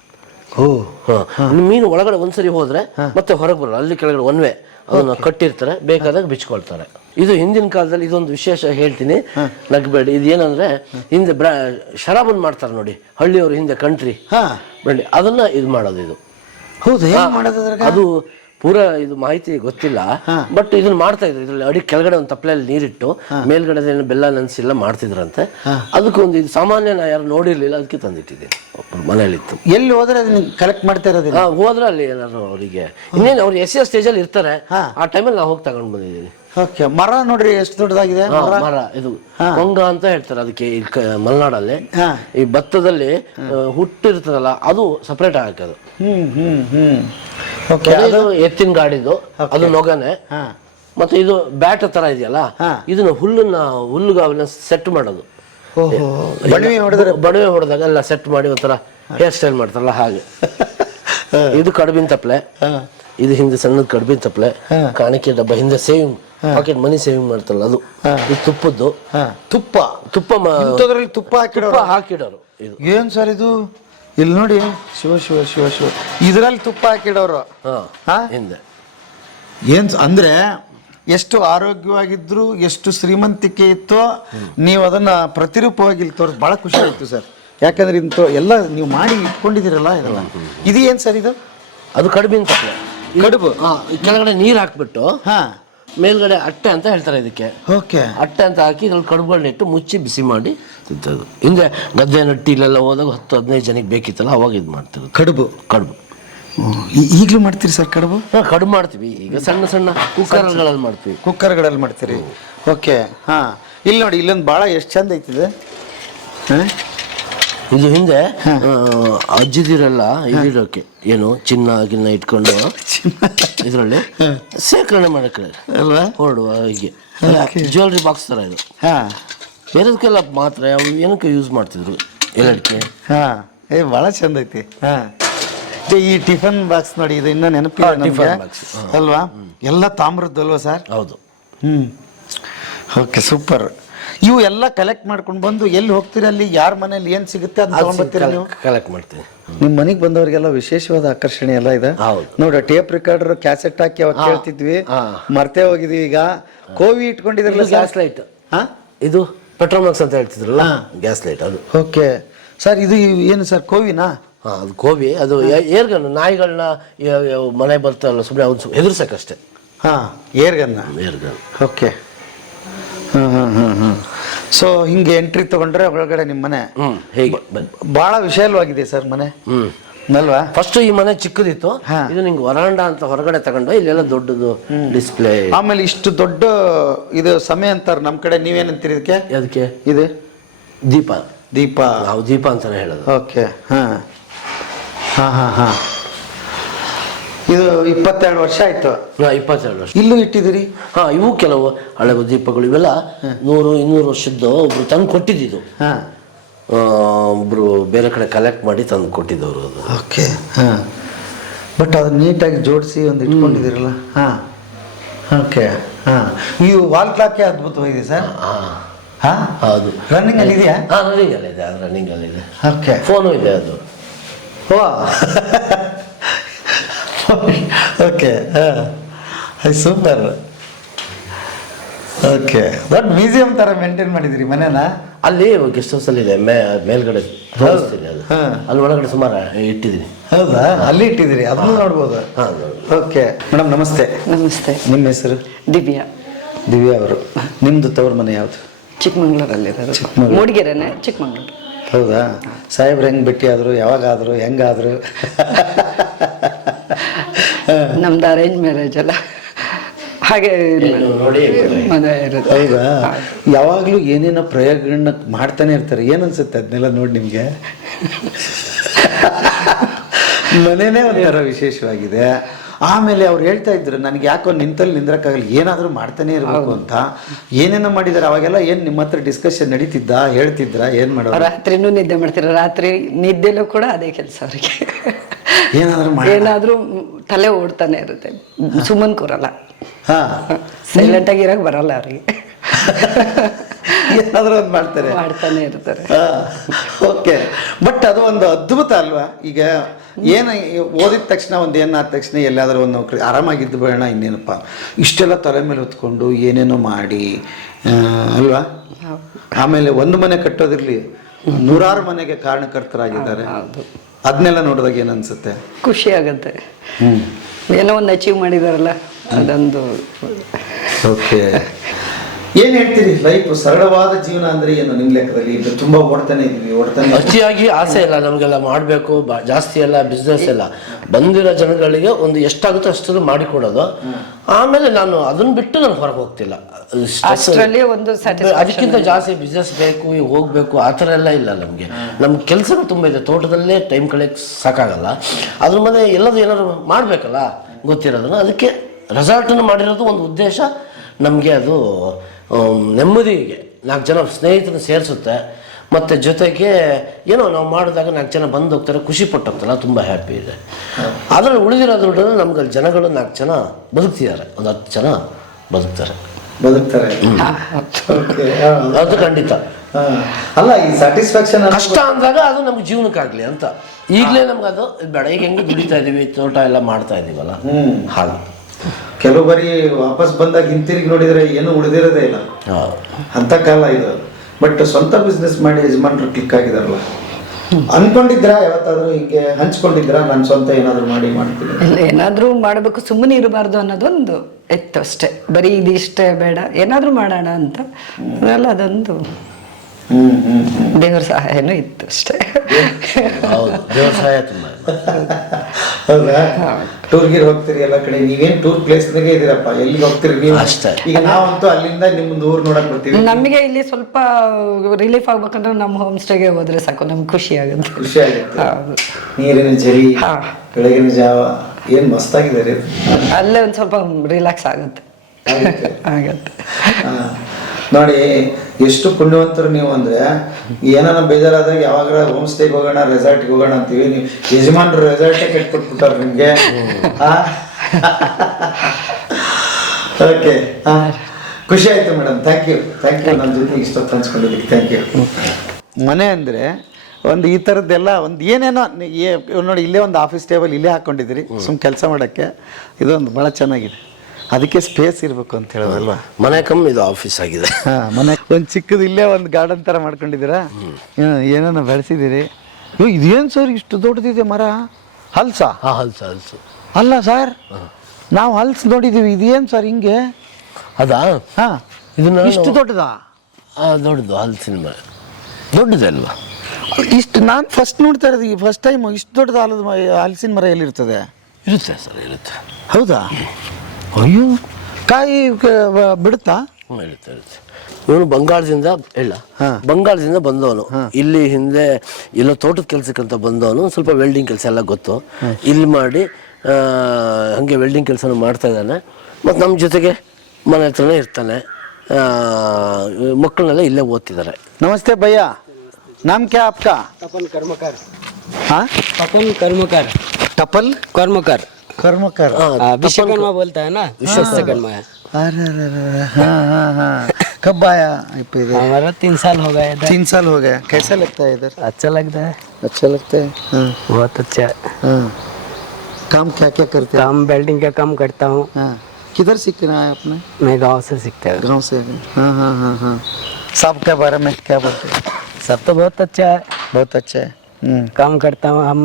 Speaker 4: ಮೀನು ಒಳಗಡೆ ಒಂದ್ಸರಿ ಹೋದ್ರೆ ಮತ್ತೆ ಹೊರಗೆ ಬರಲ್ಲ. ಅಲ್ಲಿ ಕೆಳಗಡೆ ಒನ್ವೆ ಅದನ್ನ ಕಟ್ಟಿರ್ತಾರೆ, ಬೇಕಾದಾಗ ಬಿಚ್ಕೊಳ್ತಾರೆ. ಇದು ಹಿಂದಿನ ಕಾಲದಲ್ಲಿ ಇದೊಂದು ವಿಶೇಷ ಹೇಳ್ತೀನಿ, ನಗ್ಬೇಡಿ. ಇದೇನಂದ್ರೆ ಹಿಂದೆ ಶರಾಬನ್ ಮಾಡ್ತಾರೆ ನೋಡಿ, ಹಳ್ಳಿಯವರು ಹಿಂದೆ ಕಂಟ್ರಿ ಬೆಳ್ಳಿ, ಅದನ್ನ ಇದು ಮಾಡೋದು. ಇದು ಅದು ಪೂರಾ ಇದು ಮಾಹಿತಿ ಗೊತ್ತಿಲ್ಲ. ಬಟ್ ಇದನ್ನ ಮಾಡ್ತಾ ಇದ್ರು. ಇದ್ರಲ್ಲಿ ಅಡಿ ಕೆಳಗಡೆ ಒಂದು ತಪ್ಪಲೆಯಲ್ಲಿ ನೀರಿಟ್ಟು ಮೇಲ್ಗಡೆ ಬೆಲ್ಲ ನೆನೆಸಿಲ್ಲ ಮಾಡ್ತಿದ್ರಂತೆ. ಅದಕ್ಕೊಂದು ಇದು ಸಾಮಾನ್ಯ ನಾ ಯಾರು ನೋಡಿರ್ಲಿಲ್ಲ, ಅದಕ್ಕೆ ತಂದಿಟ್ಟಿದ್ದೀನಿ. ಮನೆಯಲ್ಲಿತ್ತು.
Speaker 3: ಎಲ್ಲಿ ಹೋದ್ರೆ ಅದನ್ನ ಕಲೆಕ್ಟ್ ಮಾಡ್ತಾ ಇರೋದಿಲ್ಲ.
Speaker 4: ಹೋದ್ರೆ ಅಲ್ಲಿ ಏನಾದ್ರು ಅವರಿಗೆ ಇನ್ನೇನು ಅವ್ರು ಎಸ್ ಸ್ಟೇಜಲ್ಲಿ ಇರ್ತಾರೆ, ಆ ಟೈಮಲ್ಲಿ ನಾವು ಹೋಗಿ ತಗೊಂಡು ಬಂದಿದ್ದೀನಿ.
Speaker 3: ಓಕೆ. ಮರ ನೋಡ್ರಿ ಎಷ್ಟು ದೊಡ್ಡದಾಗಿದೆ.
Speaker 4: ಮರ ಇದು ಕೊಂಗ ಅಂತ ಹೇಳ್ತಾರೆ ಅದಕ್ಕೆ ಮಲೆನಾಡಲ್ಲಿ. ಈ ಭತ್ತದಲ್ಲಿ ಹುಟ್ಟಿರ್ತದಲ್ಲ, ಅದು ಸಪರೇಟ್ ಹಾಕೋದು. ಎತ್ತಿನ ಗಾಡಿದು ಅದು ನೊಗನೆ. ಮತ್ತೆ ಇದು ಬ್ಯಾಟ್ ತರ ಇದೆಯಲ್ಲ, ಇದನ್ನ ಹುಲ್ಲುಗಾವನ್ನ ಸೆಟ್ ಮಾಡೋದು. ಬಣವೆ ಹೊಡೆದಾಗ ಎಲ್ಲ ಸೆಟ್ ಮಾಡಿ ಒಂಥರ ಹೇರ್ ಸ್ಟೈಲ್ ಮಾಡ್ತಾರಲ್ಲ ಹಾಗೆ. ಇದು ಕಡುಬಿನ ತಪ್ಪಲೆ, ಇದು ಹಿಂದೆ ಸಣ್ಣದ ಕಡುಬಿನ ತಪ್ಪಲೆ, ಕಾಣಿಕೆ ಡಬ್ಬ, ಹಿಂದೆ ಸೇವಿಂಗ್ ಪಾಕೆಟ್ ಮನಿ ಸೇವಿಂಗ್ ಮಾಡ್ತಾರಲ್ಲ ಅದು. ಇದು ತುಪ್ಪದ್ದು.
Speaker 3: ತುಪ್ಪ ತುಪ್ಪ
Speaker 4: ಹಾಕಿಡೋರು. ಇದು
Speaker 3: ಏನ್ ಸರ್ ಇದು? ಇಲ್ಲಿ ನೋಡಿ, ಶಿವ ಶಿವ ಶಿವ ಶಿವ, ಇದ್ರಲ್ಲಿ ತುಪ್ಪ ಹಾಕಿಡೋರು
Speaker 4: ಹಿಂದೆ.
Speaker 3: ಏನ್ ಅಂದ್ರೆ ಎಷ್ಟು ಆರೋಗ್ಯವಾಗಿದ್ರು, ಎಷ್ಟು ಶ್ರೀಮಂತಿಕೆ ಇತ್ತೋ, ನೀವು ಅದನ್ನ ಪ್ರತಿರೂಪವಾಗಿ ಇಲ್ಲಿ ತೋರಿಸ್ ಬಹಳ ಖುಷಿ ಆಯ್ತು ಸರ್. ಯಾಕಂದ್ರೆ ಇಂಥ ಎಲ್ಲ ನೀವು ಮಾಡಿ ಇಟ್ಕೊಂಡಿದ್ದೀರಲ್ಲ ಇದೆಲ್ಲ. ಇದು ಏನ್ ಸರ್ ಇದು?
Speaker 4: ಅದು ಕಡುಬಿನ ತಪ್ಪಲೆ, ಕಡುಬು. ಕೆಳಗಡೆ ನೀರು ಹಾಕ್ಬಿಟ್ಟು ಮೇಲ್ಗಡೆ ಅಟ್ಟೆ ಅಂತ ಹೇಳ್ತಾರೆ ಇದಕ್ಕೆ.
Speaker 3: ಓಕೆ.
Speaker 4: ಅಟ್ಟೆ ಅಂತ ಹಾಕಿ ಇದ್ರಲ್ಲಿ ಕಡುಬುಗಳನ್ನ ಇಟ್ಟು ಮುಚ್ಚಿ ಬಿಸಿ ಮಾಡಿ ತಿಂತದ್ದು. ಹಿಂದೆ ಗದ್ದೆ ನಟ್ಟಿಲೆಲ್ಲ ಹೋದಾಗ 10-15 ಜನಕ್ಕೆ ಬೇಕಿತ್ತಲ್ಲ, ಅವಾಗ ಇದು ಮಾಡ್ತಿರೋದು ಕಡುಬು.
Speaker 3: ಈಗಲೂ ಮಾಡ್ತೀರಿ ಸರ್ ಕಡುಬು?
Speaker 4: ಕಡುಬು ಮಾಡ್ತೀವಿ. ಈಗ ಸಣ್ಣ ಸಣ್ಣ ಕುಕ್ಕರ್ಗಳಲ್ಲಿ ಮಾಡ್ತೀವಿ.
Speaker 3: ಕುಕ್ಕರ್ಗಳಲ್ಲಿ ಮಾಡ್ತೀರಿ? ಓಕೆ. ಇಲ್ಲಿ ನೋಡಿ, ಇಲ್ಲೊಂದು ಭಾಳ ಎಷ್ಟು ಚಂದ ಐತಿದೆ.
Speaker 4: ಇದು ಹಿಂದೆ ಅಜ್ಜಿದಿರೆಲ್ಲ ಇದಿಡೋಕೆ ಏನು ಚಿನ್ನ ಗಿನ್ನ ಇಟ್ಕೊಂಡು ಇದರಲ್ಲಿ ಶೇಖರಣೆ ಮಾಡಕ್ಕೆ
Speaker 3: ಅಲ್ವಾ,
Speaker 4: ಹೊರಡುವ ಹೀಗೆ ಜ್ಯುವೆಲ್ರಿ ಬಾಕ್ಸ್ ಥರ ಇದು. ಬೇರೆದಕ್ಕೆಲ್ಲ ಮಾತ್ರ ಅವು ಏನಕ್ಕೆ ಯೂಸ್ ಮಾಡ್ತಿದ್ರು, ಎಲ್ಲಡಿಕೆ.
Speaker 3: ಭಾಳ ಚಂದ ಐತಿ. ಈ ಟಿಫನ್ ಬಾಕ್ಸ್ ನೋಡಿ, ಇದು ಇನ್ನೂ ನೆನಪಿಲ್ಲ ನಮಗೆ ಅಲ್ವಾ? ಎಲ್ಲ ತಾಮ್ರದ್ದಲ್ವಾ ಸರ್?
Speaker 4: ಹೌದು.
Speaker 3: Okay, super. ಇವು ಎಲ್ಲ ಕಲೆಕ್ಟ್ ಮಾಡ್ಕೊಂಡು ಬಂದು ಎಲ್ಲಿ ಹೋಗ್ತೀರಿ, ಅಲ್ಲಿ ಯಾರ ಮನೇಲಿ ಏನ್ ಸಿಗುತ್ತೆ ಅಂತ ತಗೊಂಡ್ಬರ್ತೀರಾ ನೀವು?
Speaker 4: ಕಲೆಕ್ಟ್ ಮಾಡ್ತೀವಿ.
Speaker 3: ನಿಮ್ಮ ಮನೆಗೆ ಬಂದವರಿಗೆಲ್ಲ ವಿಶೇಷವಾದ ಆಕರ್ಷಣೆ ಎಲ್ಲ ಇದೆ. ನೋಡ, ಟೇಪ್ ರಿಕಾರ್ಡರ್ ಕ್ಯಾಸೆಟ್ ಹಾಕಿ ಅವಾಗ ಕೇಳ್ತಿದ್ವಿ, ಮರ್ತೇ ಹೋಗಿದ್ವಿ. ಈಗ ಕೋವಿ ಇಟ್ಕೊಂಡಿದ್ರಲ್ಲ,
Speaker 4: ಗ್ಯಾಸ್ ಲೈಟ್. ಇದು ಪೆಟ್ರೋಮ್ಯಾಕ್ಸ್ ಅಂತ ಹೇಳ್ತಿದ್ರಲ್ಲ, ಗ್ಯಾಸ್ ಲೈಟ್ ಅದು.
Speaker 3: ಓಕೆ ಸರ್, ಇದು ಏನು ಸರ್, ಕೋವಿನಾ?
Speaker 4: ಅದು ಕೋವಿ. ಅದು ಏರ್ಗನ್, ನಾಯಿಗಳನ್ನ ಮನೆ ಬರ್ತಾರಲ್ಲ ಸುಮ್ಮನೆ ಅವ್ನು ಹೆದರ್ಸಕ್ಕಷ್ಟೇ.
Speaker 3: ಏರ್ಗನ್. ಓಕೆ. ಸೊ ಹಿಂಗೆ ಎಂಟ್ರಿ ತಗೊಂಡ್ರೆ ಒಳಗಡೆ ನಿಮ್ಮ ಮನೆ
Speaker 4: ಹೇಗೆ
Speaker 3: ಬಹಳ ವಿಶಾಲವಾಗಿದೆ ಸರ್ ಮನೆ ಅಲ್ವಾ?
Speaker 4: ಫಸ್ಟ್ ಈ ಮನೆ ಚಿಕ್ಕದಿತ್ತು, ಇದು ನಿಂಗೆ ವರಾಂಡ ಅಂತ ಹೊರಗಡೆ ತಗೊಂಡು ಇಲ್ಲೆಲ್ಲ ದೊಡ್ಡದು ಡಿಸ್ಪ್ಲೇ.
Speaker 3: ಆಮೇಲೆ ಇಷ್ಟು ದೊಡ್ಡ ಇದು ಸಮಯ ಅಂತಾರೆ ನಮ್ಮ ಕಡೆ, ನೀವೇನಂತೀರಿ ಇದಕ್ಕೆ?
Speaker 4: ಅದಕ್ಕೆ
Speaker 3: ಇದು
Speaker 4: ದೀಪ.
Speaker 3: ದೀಪ,
Speaker 4: ನಾವು ದೀಪ ಅಂತಾನೆ ಹೇಳೋದು.
Speaker 3: ಓಕೆ. ಇದು 22 ವರ್ಷ ಆಯ್ತು.
Speaker 4: 22 ವರ್ಷ
Speaker 3: ಇಲ್ಲೂ ಇಟ್ಟಿದ್ದೀರಿ?
Speaker 4: ಇವು ಕೆಲವು ಹಳೆ ದೀಪಗಳು, ಇವೆಲ್ಲ 100-200 ವರ್ಷದ್ದು. ಒಬ್ರು ತಂದು ಕೊಟ್ಟಿದ್ದು, ಒಬ್ರು ಬೇರೆ ಕಡೆ ಕಲೆಕ್ಟ್ ಮಾಡಿ ತಂದು ಕೊಟ್ಟಿದ್ದವರು ಅದು.
Speaker 3: ಓಕೆ. ಬಟ್ ಅದು ನೀಟಾಗಿ ಜೋಡಿಸಿ ಒಂದು ಇಟ್ಕೊಂಡಿದ್ದೀರಲ್ಲ. ಓಕೆ. ಇವು ವಾಲ್ ಕ್ಲಾಕೆ ಅದ್ಭುತವಾಗಿದೆ ಸರ್.
Speaker 4: ಹೌದು.
Speaker 3: ರನ್ನಿಂಗ್ ಅಲ್ಲಿ ಇದೆಯಾ?
Speaker 4: ರನ್ನಿಂಗ್ ಅಲ್ಲಿ ಇದೆ, ಅದು ರನ್ನಿಂಗ್ ಅಲ್ಲಿ ಇದೆ.
Speaker 3: ಓಕೆ.
Speaker 4: ಫೋನು ಇದೆ ಅದು.
Speaker 3: ಓಕೆ. ಸೂಪರ್. ಓಕೆ. ದೊಡ್ಡ ಮ್ಯೂಸಿಯಂ ತರ ಮೇಂಟೈನ್ ಮಾಡಿದಿರಿ ಮನೇನ?
Speaker 4: ಅಲ್ಲಿ ಗೆಸ್ಟ್ ಹೌಸ್ ಅಲ್ಲಿ ಇದೆ, ಮೇಲ್ಗಡೆ ತೋರಿಸ್ತೀನಿ. ಅದು ಅಲ್ಲಿ ಒಳಗಡೆ ಸುಮಾರು ಇಟ್ಟಿದ್ದೀನಿ.
Speaker 3: ಹೌದಾ? ಅಲ್ಲಿ ಇಟ್ಟಿದ್ದೀರಿ, ಅದನ್ನು ನೋಡ್ಬೋದು. ಓಕೆ ಮೇಡಮ್, ನಮಸ್ತೆ.
Speaker 5: ನಮಸ್ತೆ.
Speaker 3: ನಿಮ್ಮ ಹೆಸರು?
Speaker 5: ದಿವ್ಯಾ.
Speaker 3: ದಿವ್ಯಾ ಅವರು. ನಿಮ್ದು ತವ್ರ ಮನೆ ಯಾವುದು?
Speaker 5: ಚಿಕ್ಕಮಂಗ್ಳೂರಲ್ಲಿರೋದು. ಮೂಡಿಗೆರೆನೆ, ಚಿಕ್ಕಮಂಗ್ಳೂರು.
Speaker 3: ಹೌದಾ? ಸಾಹೇಬ್ರು ಹೆಂಗ್ ಭೇಟಿ ಆದ್ರು, ಯಾವಾಗಾದ್ರು, ಹೆಂಗಾದ್ರು?
Speaker 5: ನಮ್ದು ಅರೇಂಜ್ ಮ್ಯಾರೇಜ್ ಅಲ್ಲ, ಹಾಗೆ ಮದುವೆ ಇರೋದು.
Speaker 3: ಹೌದಾ? ಯಾವಾಗ್ಲೂ ಏನೇನೋ ಪ್ರಯೋಗಗಳನ್ನ ಮಾಡ್ತಾನೆ ಇರ್ತಾರೆ. ಏನನ್ಸುತ್ತೆ ಅದನ್ನೆಲ್ಲ ನೋಡಿ ನಿಮ್ಗೆ? ಮನೇನೇ ಒಂಥರ ವಿಶೇಷವಾಗಿದೆ. ಆಮೇಲೆ ಅವ್ರು ಹೇಳ್ತಾ ಇದ್ರು, ನನಗೆ ಯಾಕೋ ನಿಂತಲ್ಲಿ ನಿಂದ್ರಕ್ಕಾಗಲ್ಲ, ಏನಾದರೂ ಮಾಡ್ತಾನೆ ಇರಬೇಕು ಅಂತ. ಏನೇನೋ ಮಾಡಿದಾರೆ ಅವಾಗೆಲ್ಲ. ಏನು ನಿಮ್ಮ ಹತ್ರ ಡಿಸ್ಕಷನ್ ನಡೀತಿದ್ದ, ಹೇಳ್ತಿದ್ರ, ಏನು ಮಾಡೋದು?
Speaker 5: ರಾತ್ರಿನೂ ನಿದ್ದೆ ಮಾಡ್ತಿರ, ರಾತ್ರಿ ನಿದ್ದೆಲೂ ಕೂಡ ಅದೇ ಕೆಲಸ ಅವ್ರಿಗೆ. ಏನಾದ್ರೂ ತಲೆ ಓಡ್ತಾನೆ ಇರುತ್ತೆ, ಸುಮ್ಮನೆ ಕೂರಲ್ಲ, ಸೈಲೆಂಟ್ ಆಗಿ ಇರಕ್ ಬರಲ್ಲ ಅವ್ರಿಗೆ.
Speaker 3: ಏನಾದ್ರೂ ಒಂದು
Speaker 5: ಮಾಡ್ತಾನೆ ಇರ್ತಾರೆ.
Speaker 3: ಓಕೆ. ಬಟ್ ಅದು ಒಂದು ಅದ್ಭುತ ಅಲ್ವಾ? ಈಗ ಏನು ಓದಿದ ತಕ್ಷಣ, ಒಂದು ಏನಾದ ತಕ್ಷಣ ಎಲ್ಲಾದ್ರೂ ಒಂದು ನೌಕರಿ ಆರಾಮಾಗಿದ್ದು ಬೇಡ, ಇನ್ನೇನಪ್ಪ ಇಷ್ಟೆಲ್ಲ ತಲೆ ಮೇಲೆ ಹೊತ್ಕೊಂಡು ಏನೇನೋ ಮಾಡಿ ಅಲ್ವಾ? ಆಮೇಲೆ ಒಂದು ಮನೆ ಕಟ್ಟೋದಿರ್ಲಿ, 100 ಮನೆಗೆ ಕಾರಣಕರ್ತರಾಗಿದ್ದಾರೆ. ಅದನ್ನೆಲ್ಲ ನೋಡಿದಾಗ ಏನು ಅನ್ಸುತ್ತೆ?
Speaker 5: ಖುಷಿ ಆಗುತ್ತೆ. ಏನೋ ಒಂದು ಅಚೀವ್ ಮಾಡಿದಾರಲ್ಲ, ಅದೊಂದು.
Speaker 3: ಓಕೆ. ಏನ್ ಹೇಳ್ತೀರಿ? ಲೈಫ್ ಸರಳವಾದ ಜೀವನ ಅಂದ್ರೆ ಏನು ನಿಮ್ಮ ಲೆಕ್ಕದಲ್ಲಿ? ತುಂಬಾ ಓಡ್ತಾನೆ ಇದೀವಿ,
Speaker 4: ಅತಿಯಾಗಿ ಆಸೆ ಇಲ್ಲ ನಮಗೆಲ್ಲ ಮಾಡಬೇಕು, ಜಾಸ್ತಿ ಎಲ್ಲ ಬಿಸ್ನೆಸ್ ಎಲ್ಲ. ಬಂದಿರೋ ಜನಗಳಿಗೆ ಒಂದು ಎಷ್ಟಾಗುತ್ತೋ ಅಷ್ಟನ್ನು ಮಾಡಿಕೊಡೋದು. ಆಮೇಲೆ ನಾನು ಅದನ್ನ ಬಿಟ್ಟು ನಾನು ಹೊರಗೆ ಹೋಗ್ತಿಲ್ಲ. ಅದಕ್ಕಿಂತ ಜಾಸ್ತಿ ಬಿಸ್ನೆಸ್ ಬೇಕು, ಹೋಗ್ಬೇಕು, ಆ ಥರ ಎಲ್ಲ ಇಲ್ಲ ನಮಗೆ. ನಮ್ಮ ಕೆಲಸನೂ ತುಂಬ ಇದೆ, ತೋಟದಲ್ಲೇ ಟೈಮ್ ಕಳೆಯಕ್ಕೆ ಸಾಕಾಗಲ್ಲ. ಅದ್ರ ಮೇಲೆ ಎಲ್ಲದು ಏನಾದ್ರು ಮಾಡಬೇಕಲ್ಲ ಗೊತ್ತಿರೋದನ್ನ. ಅದಕ್ಕೆ ರೆಸಾರ್ಟನ್ನು ಮಾಡಿರೋದು ಒಂದು ಉದ್ದೇಶ ನಮಗೆ. ಅದು ನೆಮ್ಮದಿಗೆ 4 ಜನ ಸ್ನೇಹಿತರನ್ನ ಸೇರಿಸುತ್ತೆ, ಮತ್ತು ಜೊತೆಗೆ ಏನೋ ನಾವು ಮಾಡಿದಾಗ 4 ಜನ ಬಂದು ಹೋಗ್ತಾರೆ, ಖುಷಿ ಪಟ್ಟು ಹೋಗ್ತಾರೆ, ತುಂಬ ಹ್ಯಾಪಿ ಇದೆ. ಅದರಲ್ಲಿ ಉಳಿದಿರೋ ದುಡ್ಡನ್ನು ನಮ್ಗೆ ಜನಗಳು 4 ಜನ ಬದುಕ್ತಿದ್ದಾರೆ, ಒಂದು 10 ಜನ ಬದುಕ್ತಾರೆ. ಅದು ಖಂಡಿತ.
Speaker 3: ಅಲ್ಲ, ಈ ಸ್ಯಾಟಿಸ್ಫ್ಯಾಕ್ಷನ್
Speaker 4: ಕಷ್ಟ ಅಂದಾಗ ಅದು ನಮ್ಗೆ ಜೀವನಕ್ಕಾಗಲಿ ಅಂತ ಈಗಲೇ ನಮ್ಗೆ ಅದು ಬೇಡ. ಈಗ ಹೆಂಗೆ ದುಡಿತಾ ಇದೀವಿ, ತೋಟ ಎಲ್ಲ ಮಾಡ್ತಾ ಇದೀವಲ್ಲ, ಹಾಗೆ
Speaker 3: ಕೆಲವು ಬಾರಿ ವಾಪಸ್ ಬಂದಾಗ ಹಿಂತಿರುಗಿ ನೋಡಿದ್ರೆ ಏನು ಉಳಿದಿರೋದೇ ಇಲ್ಲ ಅಂತ ಕಾಲ ಇದು. ಬಟ್ ಸ್ವಂತ ಬಿಸ್ನೆಸ್ ಮಾಡಿ ಯಜಮಾನ್ರು ಕ್ಲಿಕ್ ಆಗಿದಾರಲ್ಲ, ಅನ್ಕೊಂಡಿದ್ರಾ ಯಾವತ್ತಾದ್ರೂ ಹಿಂಗೆ ಹಂಚ್ಕೊಂಡಿದ್ರಾ ನಾನು ಸ್ವಂತ ಏನಾದ್ರು ಮಾಡ್ತೀನಿ?
Speaker 5: ಇಲ್ಲ, ಏನಾದ್ರೂ ಮಾಡಬೇಕು, ಸುಮ್ಮನೆ ಇರಬಾರ್ದು ಅನ್ನೋದೊಂದು ಇತ್ತು ಅಷ್ಟೇ. ಬರೀ ಇದಿಷ್ಟೇ ಬೇಡ, ಏನಾದ್ರೂ ಮಾಡೋಣ ಅಂತ. ಅದೆಲ್ಲ ಅದೊಂದು ದೇವ್ರ ಸಹಾಯನೂ ಇತ್ತು ಅಷ್ಟೇ.
Speaker 4: ಹೌದು, ದೇವ್ರ ಸಹಾಯ ತುಂಬ.
Speaker 3: ಹೌದಾ? ಟೂರ್ಗಿರ್ ಹೋಗ್ತೀರಿ ಎಲ್ಲ ಕಡೆ, ನೀವೇನ್ ಟೂರ್ ಪ್ಲೇಸ್ನಾಗೆ ಇದೀರಪ್ಪ, ಎಲ್ಲಿಗೆ ಹೋಗ್ತೀರಿ ನೀವು
Speaker 4: ಅಷ್ಟೇ?
Speaker 3: ಈಗ ನಾವಂತೂ ಅಲ್ಲಿಂದ ನಿಮ್ಮದು ಊರು ನೋಡಕ್ ಬರ್ತೀವಿ.
Speaker 5: ನಮಗೆ ಇಲ್ಲಿ ಸ್ವಲ್ಪ ರಿಲೀಫ್ ಆಗ್ಬೇಕಂದ್ರೆ ನಮ್ಮ ಹೋಮ್ ಸ್ಟೇಗೆ ಹೋದ್ರೆ ಸಾಕು, ನಮ್ಗೆ ಖುಷಿ ಆಗುತ್ತೆ.
Speaker 3: ಖುಷಿ ಆಗುತ್ತೆ. ನೀರಿನ ಝರಿ, ಬೆಳಗಿನ ಜಾವ ಏನ್ ಮಸ್ತಾಗಿದೆ ರೀ.
Speaker 5: ಅಲ್ಲೇ ಒಂದ್ ಸ್ವಲ್ಪ ರಿಲ್ಯಾಕ್ಸ್ ಆಗುತ್ತೆ.
Speaker 3: ನೋಡಿ ಎಷ್ಟು ಪುಣ್ಯವಂತರು ನೀವು ಅಂದ್ರೆ, ಏನಾರ ಬೇಜಾರಾದಾಗ ಯಾವಾಗ ಹೋಮ್ ಸ್ಟೇಗೆ ಹೋಗೋಣ, ರೆಸಾರ್ಟ್ಗೆ ಹೋಗೋಣ ಅಂತೀವಿ, ನೀವು ಯಜಮಾನ್ರು ರೆಸಾರ್ಟೇ ಕಟ್ಕೊಟ್ಬಿಟ್ಟಾರ ನಿಮ್ಗೆ. ಓಕೆ, ಖುಷಿ ಆಯ್ತು ಮೇಡಮ್. ಥ್ಯಾಂಕ್ ಯು ನನ್ನ ಜೊತೆ ಇಷ್ಟೊತ್ತು ಹಂಚ್ಕೊಂಡಿದ್ದಕ್ಕೆ ಥ್ಯಾಂಕ್ ಯು. ಮನೆ ಅಂದರೆ ಒಂದು ಈ ಥರದ್ದೆಲ್ಲ ಒಂದು ಏನೇನೋ ನೋಡಿ, ಇಲ್ಲೇ ಒಂದು ಆಫೀಸ್ ಟೇಬಲ್ ಇಲ್ಲೇ ಹಾಕ್ಕೊಂಡಿದ್ದೀರಿ ಕೆಲಸ ಮಾಡೋಕ್ಕೆ. ಇದೊಂದು ಭಾಳ ಚೆನ್ನಾಗಿದೆ. ಅದಕ್ಕೆ ಸ್ಪೇಸ್ ಇರಬೇಕು ಅಂತ ಹೇಳೋದಲ್ವಾ?
Speaker 4: ಮನೆ ಕಮ್ಮಿ, ಇದು ಆಫೀಸ್ ಆಗಿದೆ.
Speaker 3: ಮನೆ ಒಂದು ಚಿಕ್ಕದು ಇಲ್ಲೇ ಒಂದು ಗಾರ್ಡನ್ ಥರ ಮಾಡ್ಕೊಂಡಿದ್ದೀರಾ, ಏನೇನೋ ಬೆಳೆಸಿದ್ದೀರಿ. ಇದೇನು ಸರ್ ಇಷ್ಟು ದೊಡ್ಡದಿದೆ ಮರ? ಹಲ್ಸಾ?
Speaker 4: ಹಲ್ಸು
Speaker 3: ಅಲ್ಲ ಸರ್, ನಾವು ಹಲ್ಸ್ ನೋಡಿದ್ದೀವಿ, ಇದೇನು ಸರ್ ಹಿಂಗೆ?
Speaker 4: ಅದಾ?
Speaker 3: ಹಾಂ,
Speaker 4: ಇದನ್ನ
Speaker 3: ಇಷ್ಟು ದೊಡ್ಡದಾ?
Speaker 4: ದೊಡ್ಡದು ಹಲ್ಸಿನ ಮರ, ದೊಡ್ಡದೆ ಅಲ್ವಾ?
Speaker 3: ಇಷ್ಟು ನಾನು ಫಸ್ಟ್ ನೋಡ್ತಾ ಇರೋದು, ಈ ಫಸ್ಟ್ ಟೈಮ್ ಇಷ್ಟು ದೊಡ್ಡದು ಹಲಸಿನ ಮರ ಎಲ್ಲಿರ್ತದೆ?
Speaker 4: ಇರುತ್ತೆ ಸರ್, ಇರುತ್ತೆ.
Speaker 3: ಹೌದಾ? ಅಯ್ಯೋ, ಕಾಯಿ ಬಿಡುತ್ತಾ?
Speaker 4: ಇರುತ್ತೆ. ಇವನು ಬಂಗಾಳದಿಂದ ಬಂಗಾಳದಿಂದ ಬಂದವನು. ಇಲ್ಲಿ ಹಿಂದೆ ಎಲ್ಲೋ ತೋಟದ ಕೆಲಸಕ್ಕಂತ ಬಂದವನು. ಸ್ವಲ್ಪ ವೆಲ್ಡಿಂಗ್ ಕೆಲಸ ಎಲ್ಲ ಗೊತ್ತು, ಇಲ್ಲಿ ಮಾಡಿ ಹಾಗೆ ವೆಲ್ಡಿಂಗ್ ಕೆಲಸನೂ ಮಾಡ್ತಾ ಇದ್ದಾನೆ. ಮತ್ತು ನಮ್ಮ ಜೊತೆಗೆ ಮನೆ ಹತ್ರನೇ ಇರ್ತಾನೆ. ಮಕ್ಕಳನ್ನೆಲ್ಲ ಇಲ್ಲೇ ಓದ್ತಿದ್ದಾರೆ.
Speaker 3: ನಮಸ್ತೆ ಭಯ್ಯ, नाम क्या आपका?
Speaker 6: तपन कर्मकर।
Speaker 3: हाँ,
Speaker 6: तपन कर्मकर।
Speaker 3: टपल
Speaker 6: कर्मकर।
Speaker 3: कर्मकर।
Speaker 6: विश्वकर्मा बोलता है ना, विश्वकर्मा है।
Speaker 3: अरे हाँ हाँ हाँ। कब आया इधर?
Speaker 6: हमारा 3 साल हो गया इधर।
Speaker 3: 3 साल हो गया। कैसा लगता है इधर?
Speaker 6: अच्छा लगता है।
Speaker 3: अच्छा लगता है? हाँ।
Speaker 6: बहुत अच्छा है।
Speaker 3: हाँ। काम क्या क्या करते हैं?
Speaker 6: काम वेल्डिंग का काम करता हूँ।
Speaker 3: हाँ। किधर सीखना है आपने?
Speaker 6: मैं गांव से सीखता हूँ।
Speaker 3: गांव से? हाँ हाँ हाँ हाँ। सबके बारे में क्या बोलते हैं?
Speaker 6: सब तो बहुत अच्छा है।
Speaker 3: बहुत अच्छा है।
Speaker 6: काम करता हूँ। हम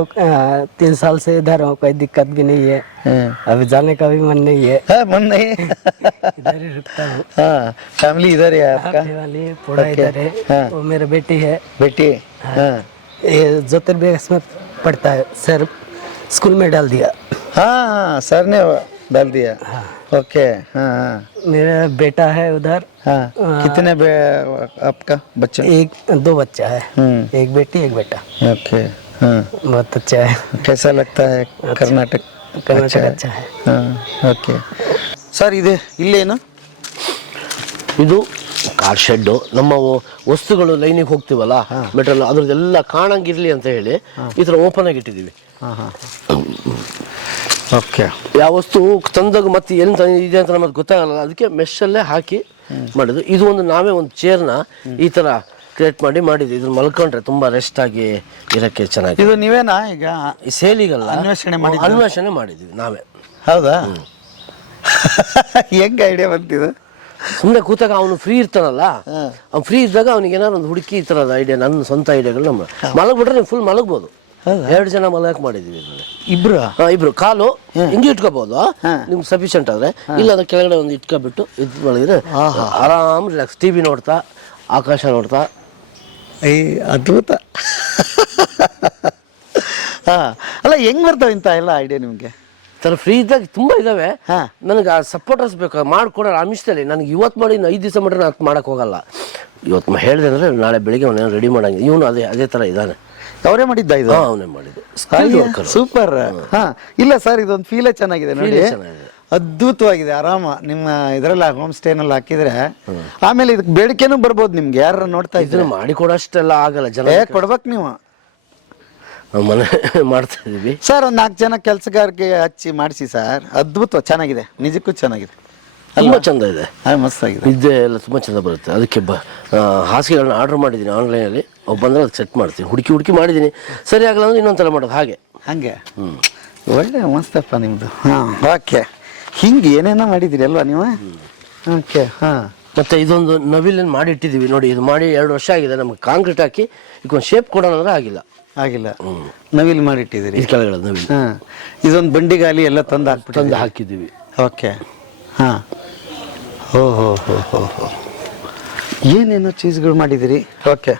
Speaker 6: 3 साल से इधर हो, कोई दिक्कत भी नहीं है। अभी जाने का भी मन नहीं है।
Speaker 3: मन नहीं?
Speaker 6: इधर ही रुकता हूँ।
Speaker 3: हाँ, फैमिली इधर ही है आपका?
Speaker 6: फैमिली पूरा इधर है।
Speaker 3: हाँ।
Speaker 6: वो मेरा बेटी है।
Speaker 3: बेटी? हाँ।
Speaker 6: ये ज्योतिर्विज्ञान में पढ़ता है सर, स्कूल में डाल दिया।
Speaker 3: हाँ हाँ, सर ने डाल दिया।
Speaker 6: हाँ।
Speaker 3: ओके। हाँ हाँ।
Speaker 6: मेरा बेटा है उधर।
Speaker 3: हाँ। कितने आपका बच्चा?
Speaker 6: 2 बच्चा है। एक बेटी एक बेटा।
Speaker 3: ओके। हाँ।
Speaker 6: बहुत अच्छा है।
Speaker 3: कैसा लगता है कर्नाटक?
Speaker 6: अच्छा है।
Speaker 3: हाँ। ओके ಸರ್, ಇದೆ ಇಲ್ಲೇನು?
Speaker 4: ಇದು ಕಾರ್ ಶೆಡ್ಡು. ನಮ್ಮ ವಸ್ತುಗಳು ಲೈನಿಗೆ ಹೋಗ್ತೀವಲ್ಲ, ಮೆಟಲ್, ಅದ್ರದ್ದೆಲ್ಲ ಕಾಣಂಗಿರ್ಲಿ ಅಂತ ಹೇಳಿ ಈ ಥರ ಓಪನ್ ಆಗಿ ಇಟ್ಟಿದ್ದೀವಿ.
Speaker 3: ಓಕೆ.
Speaker 4: ಯಾವ ವಸ್ತು ತಂದಾಗ ಮತ್ತೆ ಎಲ್ಲಿ ಇದೆ ಅಂತ ನಮಗೆ ಗೊತ್ತಾಗಲ್ಲ, ಅದಕ್ಕೆ ಮೆಶಲ್ಲೇ ಹಾಕಿ ಮಾಡಿದ್ದು. ಇದು ಒಂದು ನಾವೇ ಒಂದು ಚೇರ್ನ ಈ ಥರ ಕ್ರಿಯೇಟ್ ಮಾಡಿದ್ವಿ. ಇದ್ರ ಮಲ್ಕೊಂಡ್ರೆ ತುಂಬ ರೆಸ್ಟ್ ಆಗಿ ಇರೋಕ್ಕೆ ಚೆನ್ನಾಗಿ.
Speaker 3: ಇದು ನೀವೇನಾ ಈಗ
Speaker 4: ಸೇಲಿಗಲ್ಲ,
Speaker 3: ಅನ್ವೇಷಣೆ
Speaker 4: ಮಾಡಿದ್ವಿ ನಾವೇ.
Speaker 3: ಹೌದಾ? ಹೆಂಗೆ ಐಡಿಯಾ ಬಂತಿದೆ?
Speaker 4: ಸುಮ್ಮನೆ ಕೂತಾಗ ಅವನು ಫ್ರೀ ಇರ್ತಾನಲ್ಲ, ಅವ್ನು ಫ್ರೀ ಇದ್ದಾಗ ಅವ್ನಿಗೆ ಏನಾದ್ರು ಒಂದು ಹುಡುಕಿ ಈ ಥರದ ಐಡಿಯಾ, ನನ್ನ ಸ್ವಂತ ಐಡಿಯಾಗಳು ನಮ್ಮ ಮಲಗ್ಬಿಟ್ರೆ ನೀವು ಫುಲ್ ಮಲಗ್ಬೋದು. 2 ಜನ ಮಲಗಕ್ಕೆ ಮಾಡಿದ್ವಿ ಇದರಲ್ಲಿ. ಇಬ್ರು ಕಾಲು ಹಿಂಗೆ ಇಟ್ಕೋಬಹುದು ನಿಮ್ಗೆ ಸಫಿಷಿಯಂಟ್ ಆದ್ರೆ. ಇಲ್ಲ ಅಂದ್ರೆ ಕೆಳಗಡೆ ಒಂದು ಇಟ್ಕೊಬಿಟ್ಟು ಇದು ಮಲಗಿದ್ರೆ ಆರಾಮ್ ರಿಲ್ಯಾಕ್ಸ್, ಟಿವಿ ನೋಡ್ತಾ, ಆಕಾಶ ನೋಡ್ತಾ.
Speaker 3: ಅದ್ಭುತ. ಅಲ್ಲ, ಹೆಂಗ್ ಬರ್ತಾವ ಇಂಥ ಎಲ್ಲ ಐಡಿಯಾ ನಿಮ್ಗೆ?
Speaker 4: ಥರ ಫ್ರೀ ಇದ್ದಾಗ ತುಂಬ ಇದ್ದಾವೆ. ನನಗೆ ಆ ಸಪೋರ್ಟರ್ಸ್ ಬೇಕು, ಮಾಡಿಕೊಡೋರು ಅಮಿಸ್ತಲ್ಲಿ. ನನಗೆ ಇವತ್ತು ಮಾಡಿ 5 ದಿವಸ ಮಾಡ್ರೆ ನಾನು ಮಾಡಕ್ಕೆ ಹೋಗಲ್ಲ. ಇವತ್ತು ಹೇಳಿದೆ ಅಂದರೆ ನಾಳೆ ಬೆಳಿಗ್ಗೆ ಅವನೇನು ರೆಡಿ ಮಾಡಂಗೆ. ಇವನು ಅದೇ ಥರ ಇದ್ದಾನೆ.
Speaker 3: ಅವರೇ ಮಾಡಿದ್ದ ಇದು?
Speaker 4: ಅವನೇ ಮಾಡಿದ್ದು.
Speaker 3: ಸೂಪರ್. ಹಾ, ಇಲ್ಲ ಸರ್, ಇದೊಂದು ಫೀಲೇ ಚೆನ್ನಾಗಿದೆ ನೋಡಿ. ಅದ್ಭುತವಾಗಿದೆ. ಆರಾಮ ನಿಮ್ಮ ಇದರಲ್ಲಿ ಹೋಮ್ ಸ್ಟೇನಲ್ಲಿ ಹಾಕಿದ್ರೆ ಆಮೇಲೆ ಇದಕ್ಕೆ ಬೇಡಿಕೆನೂ ಬರ್ಬೋದು ನಿಮ್ಗೆ. ಯಾರು ನೋಡ್ತಾ ಇದ್ರೆ
Speaker 4: ಇದನ್ನ ಮಾಡಿ ಕೊಡೋಷ್ಟೆಲ್ಲ ಆಗಲ್ಲ, ಜನ
Speaker 3: ಕೊಡ್ಬೇಕು ನೀವು.
Speaker 4: ನಾವು ಮನೆ ಮಾಡ್ತಾ ಇದೀವಿ
Speaker 3: ಸರ್. ಒಂದು 4 ಜನ ಕೆಲಸಗಾರರಿಗೆ ಹಚ್ಚಿ ಮಾಡಿಸಿ ಸರ್. ಅದ್ಭುತ, ಚೆನ್ನಾಗಿದೆ, ನಿಜಕ್ಕೂ ಚೆನ್ನಾಗಿದೆ,
Speaker 4: ತುಂಬಾ ಚಂದ ಇದೆ,
Speaker 3: ಮಸ್ತಾಗಿದೆ.
Speaker 4: ನಿದ್ದೆ ಎಲ್ಲ ತುಂಬಾ ಚಂದ ಬರುತ್ತೆ. ಅದಕ್ಕೆ ಹಾಸಿಗೆಗಳನ್ನ ಆರ್ಡರ್ ಮಾಡಿದ್ದೀನಿ ಆನ್ಲೈನಲ್ಲಿ. ಬಂದ್ರೆ ಅದಕ್ಕೆ ಸೆಟ್ ಮಾಡ್ತೀನಿ, ಹುಡುಕಿ ಮಾಡಿದ್ದೀನಿ. ಸರಿ ಆಗಲ್ಲ ಅಂದ್ರೆ ಇನ್ನೊಂದ್ಸಲ ಮಾಡೋದು ಹಾಗೆ.
Speaker 3: ಒಳ್ಳೆ ಮಸ್ತಪ್ಪ ನಿಮ್ದು. ಓಕೆ, ಹಿಂಗೆ ಏನೇನೋ ಮಾಡಿದಿರಿ ಅಲ್ವಾ ನೀವು? ಓಕೆ.
Speaker 4: ಮತ್ತೆ ಇದೊಂದು ನವಿಲನ್ನು ಮಾಡಿ ಇಟ್ಟಿದ್ದೀವಿ ನೋಡಿ. ಇದು ಮಾಡಿ 2 ವರ್ಷ ಆಗಿದೆ. ನಮ್ಗೆ ಕಾಂಕ್ರೀಟ್ ಹಾಕಿ ಇದಕ್ಕೊಂದು ಶೇಪ್ ಕೊಡೋಣ ಅಂದ್ರೆ ಆಗಿಲ್ಲ.
Speaker 3: ನವಿಲ್ ಮಾಡಿಟ್ಟಿದ್ದೀರಿ.
Speaker 4: ಇದು ಕೆಳಗಡೆ ನವಿಲು.
Speaker 3: ಇದೊಂದು ಬಂಡಿಗಾಲಿ ಎಲ್ಲ ತಂದು
Speaker 4: ಹಾಕಿದ್ದೀವಿ.
Speaker 3: ಓಕೆ. ಓಹೋ ಏನೇನೋ ಚೀಸ್ಗಳು ಮಾಡಿದಿರಿ. ಓಕೆ.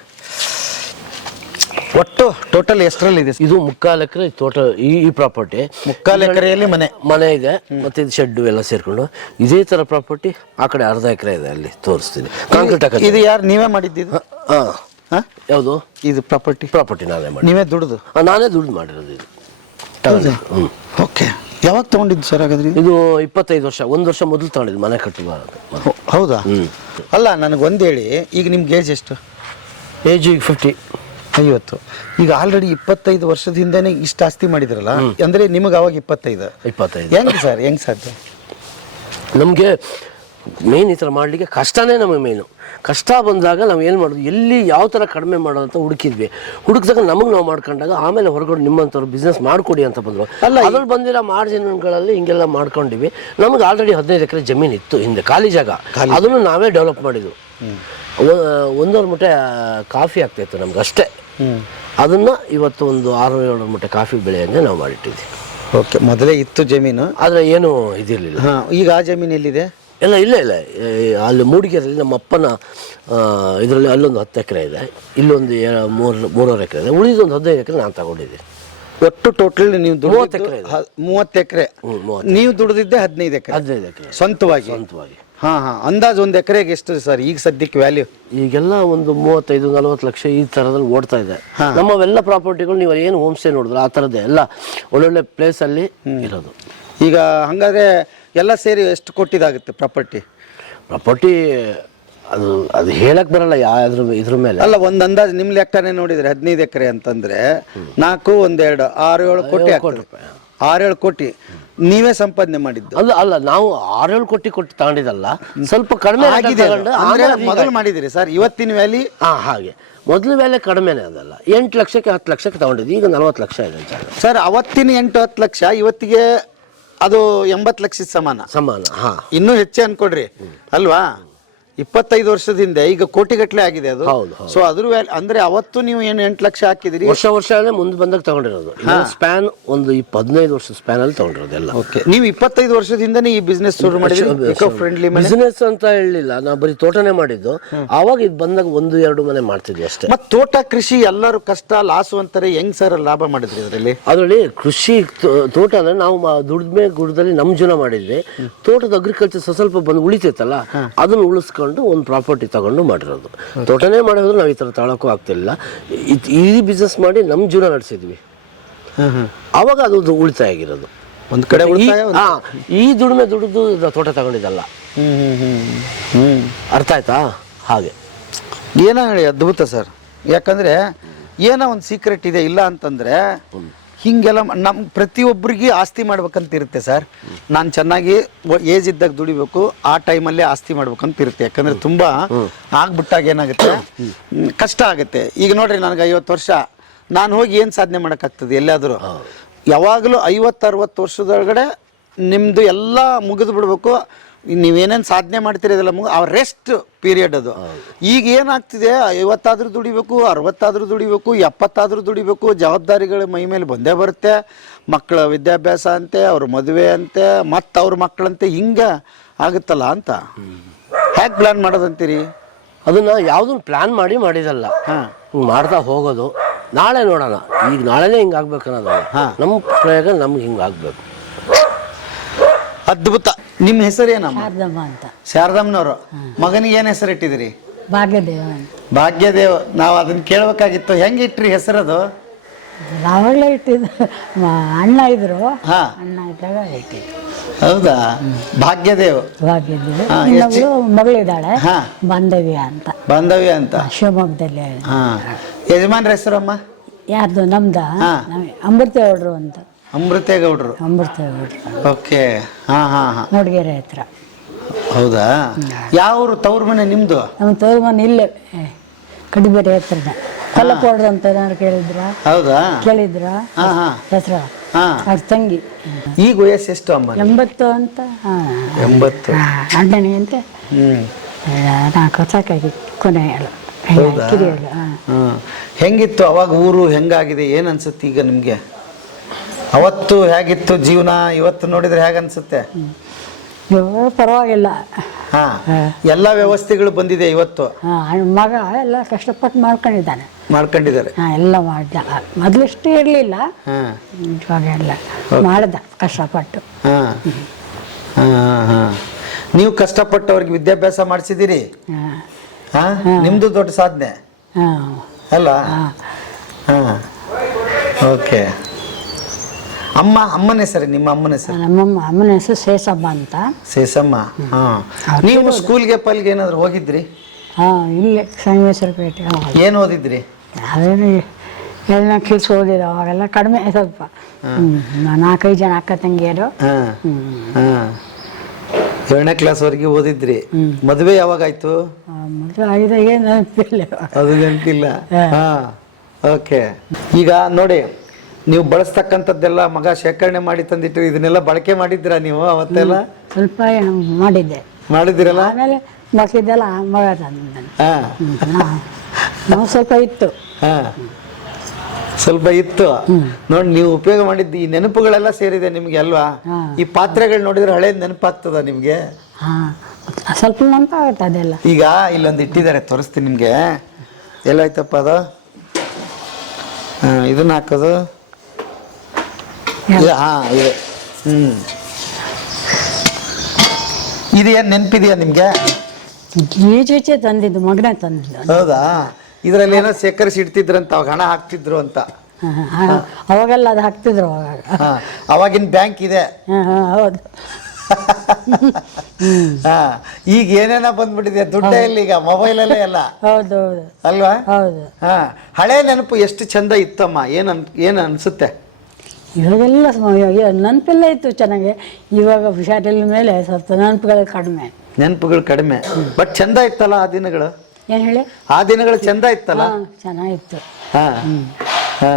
Speaker 3: ಒಟ್ಟು ಟೋಟಲ್ ಎಷ್ಟರಲ್ಲಿದೆ?
Speaker 4: ಇದು 3/4 ಎಕರೆ ಟೋಟಲ್. ಈ ಪ್ರಾಪರ್ಟಿ
Speaker 3: 3/4 ಎಕರೆಯಲ್ಲಿ ಮನೆ
Speaker 4: ಇದೆ, ಮತ್ತೆ ಇದು ಶೆಡ್ ಎಲ್ಲ ಸೇರ್ಕೊಂಡು. ಇದೇ ತರ ಪ್ರಾಪರ್ಟಿ ಆ ಕಡೆ 1/2 ಎಕರೆ ಇದೆ, ಅಲ್ಲಿ ತೋರಿಸ್ತೀನಿ. ಕಾಂಕ್ರೀಟ್ ಹಾಕಿ.
Speaker 3: ಇದು ಯಾರು ನೀವೇ ಮಾಡಿದ್ದು?
Speaker 4: ಯಾವುದು
Speaker 3: ಇದು ಪ್ರಾಪರ್ಟಿ
Speaker 4: ನಾನೇ ಮಾಡಿ.
Speaker 3: ನೀವೇ ದುಡ್ದು?
Speaker 4: ನಾನೇ ದುಡ್ಡು ಮಾಡಿರೋದು ಇದು.
Speaker 3: ಓಕೆ. ಯಾವಾಗ ತಗೊಂಡಿದ್ದು ಸರ್ ಹಾಗಾದ್ರೆ?
Speaker 4: ಇದು 25 ವರ್ಷ, 1 ವರ್ಷ ಮೊದಲು ತಗೊಂಡಿದ್ದು ಮನೆ ಕಟ್ಟುವ.
Speaker 3: ಹೌದಾ? ಅಲ್ಲ, ನನಗೆ ಒಂದು ಹೇಳಿ, ಈಗ ನಿಮ್ಗೆ ಏಜ್ ಎಷ್ಟು?
Speaker 4: ಏಜ್ ಈಗ
Speaker 3: 50. ಈಗ ಆಲ್ರೆಡಿ 25 ವರ್ಷದ ಹಿಂದೆನೆ ಇಷ್ಟು ಆಸ್ತಿ ಮಾಡಿದ್ರಲ್ಲ, ಅಂದ್ರೆ ನಿಮಗೆ ಅವಾಗ 25. ಹೆಂಗ್ ಸರ್, ಹೆಂಗ್ ಸಾಧ್ಯ?
Speaker 4: ನಮಗೆ ಮೇನ್ ಈ ಥರ ಮಾಡಲಿಕ್ಕೆ ಕಷ್ಟನೇ ನಮಗೆ ಮೇನು. ಕಷ್ಟ ಬಂದಾಗ ನಾವು ಏನು ಮಾಡೋದು, ಎಲ್ಲಿ ಯಾವ ಥರ ಕಡಿಮೆ ಮಾಡೋದು ಅಂತ ಹುಡುಕಿದ್ವಿ. ಹುಡುಕಿದಾಗ ನಮಗೆ ನಾವು ಮಾಡ್ಕೊಂಡಾಗ ಆಮೇಲೆ ಹೊರಗಡೆ ನಿಮ್ಮಂಥವ್ರು ಬಿಸ್ನೆಸ್ ಮಾಡಿಕೊಡಿ ಅಂತ ಬಂದರು. ಅದ್ರಲ್ಲಿ ಬಂದಿರೋ ಮಾರ್ಜಿನ್ಗಳಲ್ಲಿ ಹಿಂಗೆಲ್ಲ ಮಾಡ್ಕೊಂಡಿವಿ. ನಮಗೆ ಆಲ್ರೆಡಿ 15 ಎಕರೆ ಜಮೀನು ಇತ್ತು ಹಿಂದೆ, ಖಾಲಿ ಜಾಗ. ಅದನ್ನು ನಾವೇ ಡೆವಲಪ್ ಮಾಡಿದ್ವು. 1.5 ಮೂಟೆ ಕಾಫಿ ಆಗ್ತಾಯಿತ್ತು ನಮ್ಗೆ ಅಷ್ಟೇ. ಅದನ್ನು ಇವತ್ತು ಒಂದು 6-7 ಮೂಟೆ ಕಾಫಿ ಬೆಳೆಯನ್ನೇ ನಾವು ಮಾಡಿಟ್ಟಿದ್ವಿ.
Speaker 3: ಓಕೆ. ಮೊದಲೇ ಇತ್ತು ಜಮೀನು,
Speaker 4: ಆದರೆ ಏನು ಇದಿರಲಿಲ್ಲ.
Speaker 3: ಈಗ ಆ ಜಮೀನು ಎಲ್ಲಿದೆ?
Speaker 4: ಇಲ್ಲ ಅಲ್ಲಿ ಮೂಡಿಗೆರೆಯಲ್ಲಿ ನಮ್ಮ ಅಪ್ಪನ ಇದರಲ್ಲಿ ಅಲ್ಲೊಂದು 10 ಎಕರೆ ಇದೆ, ಇಲ್ಲೊಂದು 3.5 ಎಕರೆ ಇದೆ, ಉಳಿದೊಂದು 15 ಎಕರೆ ನಾನು ತಗೊಂಡಿದ್ದೀನಿ.
Speaker 3: ಒಟ್ಟು ಟೋಟಲ್ ನೀವು
Speaker 4: 30 ಎಕರೆ.
Speaker 3: 30 ಎಕರೆ ನೀವು ದುಡಿದಿದ್ದೆ 15 ಎಕರೆ ಸ್ವಂತವಾಗಿ. ಅಂದಾಜು 1 ಎಕರೆಗೆ ಎಷ್ಟು ಸರ್ ಈಗ ಸದ್ಯಕ್ಕೆ ವ್ಯಾಲ್ಯೂ?
Speaker 4: ಈಗೆಲ್ಲ ಒಂದು 35-40 ಲಕ್ಷ ಈ ಥರದಲ್ಲಿ ಓಡ್ತಾ ಇದೆ. ನಮ್ಮವೆಲ್ಲ ಪ್ರಾಪರ್ಟಿಗಳು ನೀವು ಏನು ಹೋಮ್ ಸ್ಟೇ ನೋಡಿದ್ರೆ ಆ ಥರದ್ದೇ ಎಲ್ಲ ಒಳ್ಳೊಳ್ಳೆ ಪ್ಲೇಸಲ್ಲಿ ಇರೋದು.
Speaker 3: ಈಗ ಹಂಗಾದ್ರೆ ಎಲ್ಲ ಸೇರಿ ಎಷ್ಟು ಕೊಟ್ಟಿದ್ದಾಗುತ್ತೆ ಪ್ರಾಪರ್ಟಿ?
Speaker 4: ಅದು ಹೇಳಕ್ ಬರಲ್ಲ ಇದ್ರ ಮೇಲೆ.
Speaker 3: ಅಲ್ಲ, ಒಂದು ಅಂದಾಜು ನಿಮ್ಮ ಲೆಕ್ಕನೇ ನೋಡಿದ್ರೆ 15 ಎಕರೆ ಅಂತಂದ್ರೆ 4, 1, 2, 6-7 ಕೋಟಿ ಆಗ್ತದೆ. 6-7 ಕೋಟಿ ನೀವೇ ಸಂಪಾದನೆ ಮಾಡಿದ್ದು?
Speaker 4: ಅಲ್ಲ ನಾವು 6-7 ಕೋಟಿ ಕೊಟ್ಟು ತಗೊಂಡಿದ್ದಲ್ಲ, ಸ್ವಲ್ಪ ಕಡಿಮೆ ಆಗಿದೆ.
Speaker 3: ಮೊದಲು ಮಾಡಿದಿರಿ ಸರ್ ಇವತ್ತಿನ ವ್ಯಾಲಿ?
Speaker 4: ಹಾಗೆ ಮೊದಲು ವ್ಯಾಲೆ ಕಡಿಮೆನೇ. ಅದಲ್ಲ 8 ಲಕ್ಷಕ್ಕೆ 10 ಲಕ್ಷಕ್ಕೆ ತಗೊಂಡಿದ್ದು, ಈಗ 40 ಲಕ್ಷ ಇದೆ
Speaker 3: ಸರ್. ಅವತ್ತಿನ 8-10 ಲಕ್ಷ ಇವತ್ತಿಗೆ ಅದು 80 ಲಕ್ಷದ ಸಮಾನ. ಇನ್ನೂ ಹೆಚ್ಚೆ ಅನ್ಕೊಡ್ರಿ ಅಲ್ವಾ? 25 ವರ್ಷದ ಹಿಂದೆ ಈಗ ಕೋಟಿಗಟ್ಟಲೆ ಆಗಿದೆ ಅದು. ಸೊ ಅದ್ರ ಅಂದ್ರೆ ಅವತ್ತು ನೀವು ಏನು 8 ಲಕ್ಷ ಹಾಕಿದಿರಿ,
Speaker 4: ವರ್ಷ ಮುಂದೆ ಬಂದಾಗ ತಗೊಂಡಿರೋದು. ಸ್ಪ್ಯಾನ್ ಒಂದು 15 ವರ್ಷದ ಸ್ಪ್ಯಾನ್ ಅಲ್ಲಿ ತಗೊಂಡಿರೋದು ಎಲ್ಲ.
Speaker 3: ನೀವು 25 ವರ್ಷದಿಂದನೇ ಈ ಬಿಸ್ನೆಸ್ ಶುರು ಮಾಡಿದ್ರಿ? ಇಕೋ ಫ್ರೆಂಡ್ಲಿ
Speaker 4: ಬಿಸ್ನೆಸ್ ಅಂತ ಹೇಳಲಿಲ್ಲ, ನಾವು ಬರೀ ತೋಟನೇ ಮಾಡಿದ್ದು. ಆವಾಗ ಇದು ಬಂದಾಗ 1-2 ಮನೆ ಮಾಡ್ತಿದ್ವಿ ಅಷ್ಟೇ.
Speaker 3: ಮತ್ತೆ ತೋಟ ಕೃಷಿ ಎಲ್ಲರೂ ಕಷ್ಟ ಲಾಸು ಅಂತಾರೆ, ಹೆಂಗ್ ಸರ್ ಲಾಭ ಮಾಡಿದ್ರಿ
Speaker 4: ಅದರಲ್ಲಿ? ಕೃಷಿ ತೋಟ ಅಂದ್ರೆ ನಾವು ದುಡಿಮೆ ಗುಡದಲ್ಲಿ ನಮ್ಮ ಜೀವನ ಮಾಡಿದ್ವಿ. ತೋಟದ ಅಗ್ರಿಕಲ್ಚರ್ ಸ್ವಲ್ಪ ಬಂದು ಉಳಿತೈತಲ್ಲ, ಅದನ್ನು ಉಳಿಸ್ಕೊಂಡು ಒಂದು ಪ್ರಾಪರ್ಟಿ ತಗೊಂಡು ಮಾಡಿರೋದು. ತೋಟನೇ ಮಾಡಿದ್ರು ನಾವು ಈ ತರ ತಗೊಳಕ್ಕೂ ಆಗ್ತಿಲ್ಲ. ಈ ಬಿಸ್ನೆಸ್ ಮಾಡಿ ನಮ್ಮ ಜೀವನ ನಡೆಸಿದ್ವಿ. ಅವಾಗ ಅದು ಉಳಿತಾಯ ಆಗಿರೋದು.
Speaker 3: ಒಂದ್ ಕಡೆ
Speaker 4: ಈ ದುಡಿಮೆ ದುಡಿದು ತೋಟ ತಗೊಂಡಿದ್ದಲ್ಲ. ಅರ್ಥ ಆಯ್ತಾ? ಹಾಗೆ
Speaker 3: ಏನೋ ಹೇಳಿ, ಅದ್ಭುತ ಸರ್. ಯಾಕಂದ್ರೆ ಏನೋ ಒಂದು ಸೀಕ್ರೆಟ್ ಇದೆ. ಇಲ್ಲ ಅಂತಂದ್ರೆ ಹಿಂಗೆಲ್ಲ ಪ್ರತಿಯೊಬ್ಬರಿಗೆ ಆಸ್ತಿ ಮಾಡ್ಬೇಕಂತ ಇರುತ್ತೆ ಸರ್. ನಾನು ಚೆನ್ನಾಗಿ ಏಜ್ ಇದ್ದಾಗ ದುಡಿಬೇಕು, ಆ ಟೈಮಲ್ಲೇ ಆಸ್ತಿ ಮಾಡ್ಬೇಕಂತ ಇರುತ್ತೆ. ಯಾಕಂದ್ರೆ ತುಂಬಾ ಆಗ್ಬಿಟ್ಟಾಗ ಏನಾಗುತ್ತೆ, ಕಷ್ಟ ಆಗುತ್ತೆ. ಈಗ ನೋಡ್ರಿ, ನನಗೆ 50 ವರ್ಷ, ನಾನು ಹೋಗಿ ಏನು ಸಾಧನೆ ಮಾಡೋಕ್ಕಾಗ್ತದೆ ಎಲ್ಲಾದರೂ? ಯಾವಾಗಲೂ 50-60 ವರ್ಷದೊಳಗಡೆ ನಿಮ್ಮದು ಎಲ್ಲ ಮುಗಿದು ಬಿಡ್ಬೇಕು. ನೀವೇನೇನು ಸಾಧನೆ ಮಾಡ್ತೀರಿ ಅದೆಲ್ಲ ರೆಸ್ಟ್ ಪೀರಿಯಡ್ ಅದು. ಈಗ ಏನಾಗ್ತಿದೆ, 50 ದುಡಿಬೇಕು, 60 ದುಡಿಬೇಕು, 70 ದುಡಿಬೇಕು. ಜವಾಬ್ದಾರಿಗಳು ಮೈ ಮೇಲೆ ಬಂದೇ ಬರುತ್ತೆ. ಮಕ್ಕಳ ವಿದ್ಯಾಭ್ಯಾಸ ಅಂತೆ, ಅವ್ರ ಮದುವೆ ಅಂತೆ, ಮತ್ತು ಅವ್ರ ಮಕ್ಕಳಂತೆ, ಹಿಂಗೆ ಆಗುತ್ತಲ್ಲ ಅಂತ. ಹ್ಯಾಕ್ ಪ್ಲಾನ್ ಮಾಡೋದಂತೀರಿ?
Speaker 4: ಅದನ್ನ ಯಾವುದನ್ನು ಪ್ಲಾನ್ ಮಾಡಿದಲ್ಲ, ಮಾಡ್ತಾ ಹೋಗೋದು. ನಾಳೆ ನೋಡೋಣ, ಈಗ ನಾಳೆನೇ ಹಿಂಗೆ ಆಗ್ಬೇಕು ಅನ್ನೋದು ನಮ್ಮ ಪ್ರಯೋಗ. ನಮ್ಗೆ ಹಿಂಗೆ ಆಗ್ಬೇಕು.
Speaker 3: ಅದ್ಭುತ. ನಿಮ್ಮ ಹೆಸರೇನಮ್ಮ?
Speaker 7: ಶಾರದಮ್ಮ ಅಂತ.
Speaker 3: ಶಾರದಮ್ಮನವರು. ಮಗನಿಗೆ ಏನು ಹೆಸರು ಇಟ್ಟಿದ್ದೀರಿ?
Speaker 7: ಭಾಗ್ಯದೇವ.
Speaker 3: ಭಾಗ್ಯದೇವ್. ನಾವು ಅದನ್ನ ಕೇಳಬೇಕಾಗಿತ್ತು. ಹೆಂಗೆ ಇಟ್ರಿ ಹೆಸರದು?
Speaker 7: ನಾವಾಗಲೇ ಇಟ್ಟಿದ್ದು ಅಣ್ಣ ಇದ್ರು
Speaker 3: ಹಾ
Speaker 7: ಅಣ್ಣ ಇದ್ದಾಗ ಇಟ್ಟಿದ್ದು
Speaker 3: ಹೌದಾ ಭಾಗ್ಯದೇವ್
Speaker 7: ಭಾಗ್ಯದ್ದು
Speaker 3: ಹಾ,
Speaker 7: ಇನ್ನೊಬ್ಳು ಮಗಳಿದ್ದಾಳೆ
Speaker 3: ಹಾ.
Speaker 7: ಬಾಂಧವ್ಯ ಅಂತ
Speaker 3: ಬಾಂಧವ್ಯ ಅಂತ
Speaker 7: ಶಿವಮೊಗ್ಗದಲ್ಲಿ
Speaker 3: ಹಾ ಯಜಮಾನ್ರ ಹೆಸರಮ್ಮ
Speaker 7: ಯಾರ್ದು ನಮ್ದ
Speaker 3: ಹಾ.
Speaker 7: ಅಮೃತೇಗೌಡರು ಅಂತ
Speaker 3: ಅಮೃತೇಗೌಡರು
Speaker 7: ಅಮೃತೇಗೌಡರು
Speaker 3: ಓಕೆ ಹಾ ಹಾ ಹಾ
Speaker 7: ನೋಡ್ಗೆರೆ ಹತ್ರ
Speaker 3: ಹೌದಾ ಯಾವ ಊರು ತವ್ರ ಮನೆ ನಿಮ್ದು
Speaker 7: ನಮ್ಮ ತೋರ್ ಮನೆ ಇಲ್ಲೇ ಕಡಿಬೇರೆ ಹತ್ರನೇ ಕಲ್ಲಪೌಡ್ರು ಅಂತ ಏನಾದ್ರು
Speaker 3: ಹೌದಾ
Speaker 7: ಕೇಳಿದ್ರ
Speaker 3: ಹಾ ಹಾ
Speaker 7: ಹೆಸರು
Speaker 3: ಹಾ
Speaker 7: ಅವ್ರ ತಂಗಿ
Speaker 3: ಈಗ ವಯಸ್ಸು ಎಷ್ಟು ಅಮ್ಮ
Speaker 7: 80 ಅಂತ
Speaker 3: 80
Speaker 7: ಅಣ್ಣನಿಗೆ ಅಂತ
Speaker 3: ಹ್ಮ್
Speaker 7: 4 ವರ್ಷಕ್ಕಾಗಿ ಕೊನೆ
Speaker 3: ಹೌದಾ?
Speaker 7: ಕಿರಿಯಲ್ಲ
Speaker 3: ಹ್ಮ್. ಹೆಂಗಿತ್ತು ಅವಾಗ ಊರು ಹೆಂಗಾಗಿದೆ ಏನ್ ಅನ್ಸುತ್ತೆ ಈಗ ನಿಮ್ಗೆ ಅವತ್ತು ಹೇಗಿತ್ತು ಜೀವನ ಇವತ್ತು ನೋಡಿದ್ರೆ ಹೇಗ ಅನ್ಸುತ್ತೆ
Speaker 7: ಪರವಾಗಿಲ್ಲ
Speaker 3: ಹಾ ಎಲ್ಲ ವ್ಯವಸ್ಥೆಗಳು ಬಂದಿದೆ ಇವತ್ತು
Speaker 7: ಮಗ ಎಲ್ಲ ಕಷ್ಟಪಟ್ಟು ಮಾಡ್ಕೊಂಡಿದ್ದಾನೆ
Speaker 3: ಮಾಡ್ಕೊಂಡಿದ್ದಾರೆ
Speaker 7: ಎಲ್ಲ ಮಾಡ್ದ ಮೊದಲಿಷ್ಟು ಇರಲಿಲ್ಲ
Speaker 3: ಹಾ
Speaker 7: ಇವಾಗ ಎಲ್ಲ ಮಾಡ್ದ ಕಷ್ಟಪಟ್ಟು
Speaker 3: ಹಾ ಹಾ ಹಾ ನೀವು ಕಷ್ಟಪಟ್ಟು ಅವ್ರಿಗೆ ವಿದ್ಯಾಭ್ಯಾಸ ಮಾಡಿಸಿದಿರಿ
Speaker 7: ಹಾ
Speaker 3: ಹಾ ನಿಮ್ದು ದೊಡ್ಡ ಸಾಧನೆ
Speaker 7: ಹಾ
Speaker 3: ಅಲ್ಲ ಹಾ ಓಕೆ ಅಮ್ಮನ ಹೆಸರು ನಿಮ್ಮ ಅಮ್ಮನ ಹೆಸರು
Speaker 7: ನಮ್ಮಮ್ಮ ಅಮ್ಮನ ಹೆಸರು ಸೇಸಮ್ಮ ಅಂತ
Speaker 3: ಸೇಸಮ್ಮ ಹಾ ನೀವು ಸ್ಕೂಲ್ಗೆ ಪಲ್ಗೆ ಏನಾದ್ರು ಹೋಗಿದ್ರಿ
Speaker 7: ಇಲ್ಲೇ ಸಂಗಮೇಶ್ವರ ಪೇಟೆ
Speaker 3: ಏನು ಓದಿದ್ರಿ
Speaker 7: ಅದೇನು ಎಲ್ಲ ಕೆಲಸ ಓದಿದ ಅವಾಗೆಲ್ಲ ಕಡಿಮೆ ಸ್ವಲ್ಪ 4-5 ಜನ ಅಕ್ಕ ತಂಗಿಯರು
Speaker 3: ಹಾ ಹಾ 7ನೇ ಕ್ಲಾಸ್ ವರೆಗೆ ಓದಿದ್ರಿ ಮದುವೆ ಯಾವಾಗಾಯ್ತು
Speaker 7: ಮದುವೆ ಆಗಿದೆ ಏನು ನೆನಪಿಲ್ಲ
Speaker 3: ಅದು ನೆನಪಿಲ್ಲ ಹಾ ಓಕೆ ಈಗ ನೋಡಿ ನೀವು ಬಳಸ್ತಕ್ಕಂಥದ್ದೆಲ್ಲ ಮಗ ಶೇಖರಣೆ ಮಾಡಿ ತಂದಿಟ್ಟು ಇದನ್ನೆಲ್ಲ ಬಳಕೆ ಮಾಡಿದ್ದೀರಾ ನೀವು ಅವತ್ತೆಲ್ಲ
Speaker 7: ಸ್ವಲ್ಪ ಮಾಡಿದ್ದೆ
Speaker 3: ಮಾಡಿದಿರಲ್ಲ
Speaker 7: ಆಮೇಲೆ ಬಾಕಿದೆಲ್ಲ ಮಗ ತಂದ
Speaker 3: ಹಾ
Speaker 7: ನಾವು ಸ್ವಲ್ಪ ಇತ್ತು
Speaker 3: ಹಾ ಸ್ವಲ್ಪ ಇತ್ತು ನೋಡಿ ನೀವು ಉಪಯೋಗ ಮಾಡಿದ್ದು ಈ ನೆನಪುಗಳೆಲ್ಲ ಸೇರಿದೆ ನಿಮ್ಗೆ ಅಲ್ವಾ ಈ ಪಾತ್ರೆಗಳು ನೋಡಿದ್ರೆ ಹಳೇದ್ ನೆನಪಾಗ್ತದ ನಿಮ್ಗೆ
Speaker 7: ಹಾ ಸ್ವಲ್ಪ ನೆನಪಾಗುತ್ತೆ ಅದೆಲ್ಲ
Speaker 3: ಈಗ ಇಲ್ಲೊಂದು ಇಟ್ಟಿದ್ದಾರೆ ತೋರಿಸ್ತೀನಿ ನಿಮ್ಗೆ ಎಲ್ಲಾಯ್ತಪ್ಪ ಅದು ಇದನ್ನ ಹಾಕೋದು ಹಾ ಇದೆ ಇದು ಏನ್ ನೆನಪಿದೆಯಾ ನಿಮ್ಗೆ
Speaker 7: ಈಚೆ ತಂದಿದ್ದು ಮಗನೇ ತಂದಿದ್ದು
Speaker 3: ಹೌದಾ ಇದ್ರಲ್ಲಿ ಏನೋ ಸೇಕರಿಸಿ ಇಡ್ತಿದ್ರಂತ ಅವಾಗ ಹಣ ಹಾಕ್ತಿದ್ರು ಅಂತ
Speaker 7: ಅವಾಗೆಲ್ಲ ಅದು ಹಾಕ್ತಿದ್ರು ಅವಾಗ
Speaker 3: ಅವಾಗಿನ ಬ್ಯಾಂಕ್ ಇದೆ
Speaker 7: ಹೌದು
Speaker 3: ಹಾ ಈಗ ಏನೇನ ಬಂದ್ಬಿಟ್ಟಿದೆ ದುಡ್ಡೇ ಇಲ್ಲ ಈಗ ಮೊಬೈಲಲ್ಲೇ ಎಲ್ಲ
Speaker 7: ಹೌದು ಹೌದು
Speaker 3: ಅಲ್ವಾ
Speaker 7: ಹೌದು
Speaker 3: ಹಾ ಹಳೆ ನೆನಪು ಎಷ್ಟು ಚಂದ ಇತ್ತಮ್ಮ ಏನ್ ಅನ್ಸುತ್ತೆ
Speaker 7: ಇವಾಗೆಲ್ಲ ನೆನಪೆಲ್ಲ ಇತ್ತು ಚೆನ್ನಾಗಿ ಇವಾಗ ಹುಷಾರಿಲ್ಲ ಮೇಲೆ ಸ್ವಲ್ಪ ನೆನಪುಗಳು ಕಡಿಮೆ
Speaker 3: ನೆನಪುಗಳು ಕಡಿಮೆ ಬಟ್ ಚಂದ ಇತ್ತಲ್ಲ ಆ ದಿನಗಳು
Speaker 7: ಏನ್ ಹೇಳಿ
Speaker 3: ಆ ದಿನಗಳು ಚಂದ ಇತ್ತಲ್ಲ
Speaker 7: ಚೆನ್ನಾಗಿತ್ತು
Speaker 3: ಹಾ ಹಾ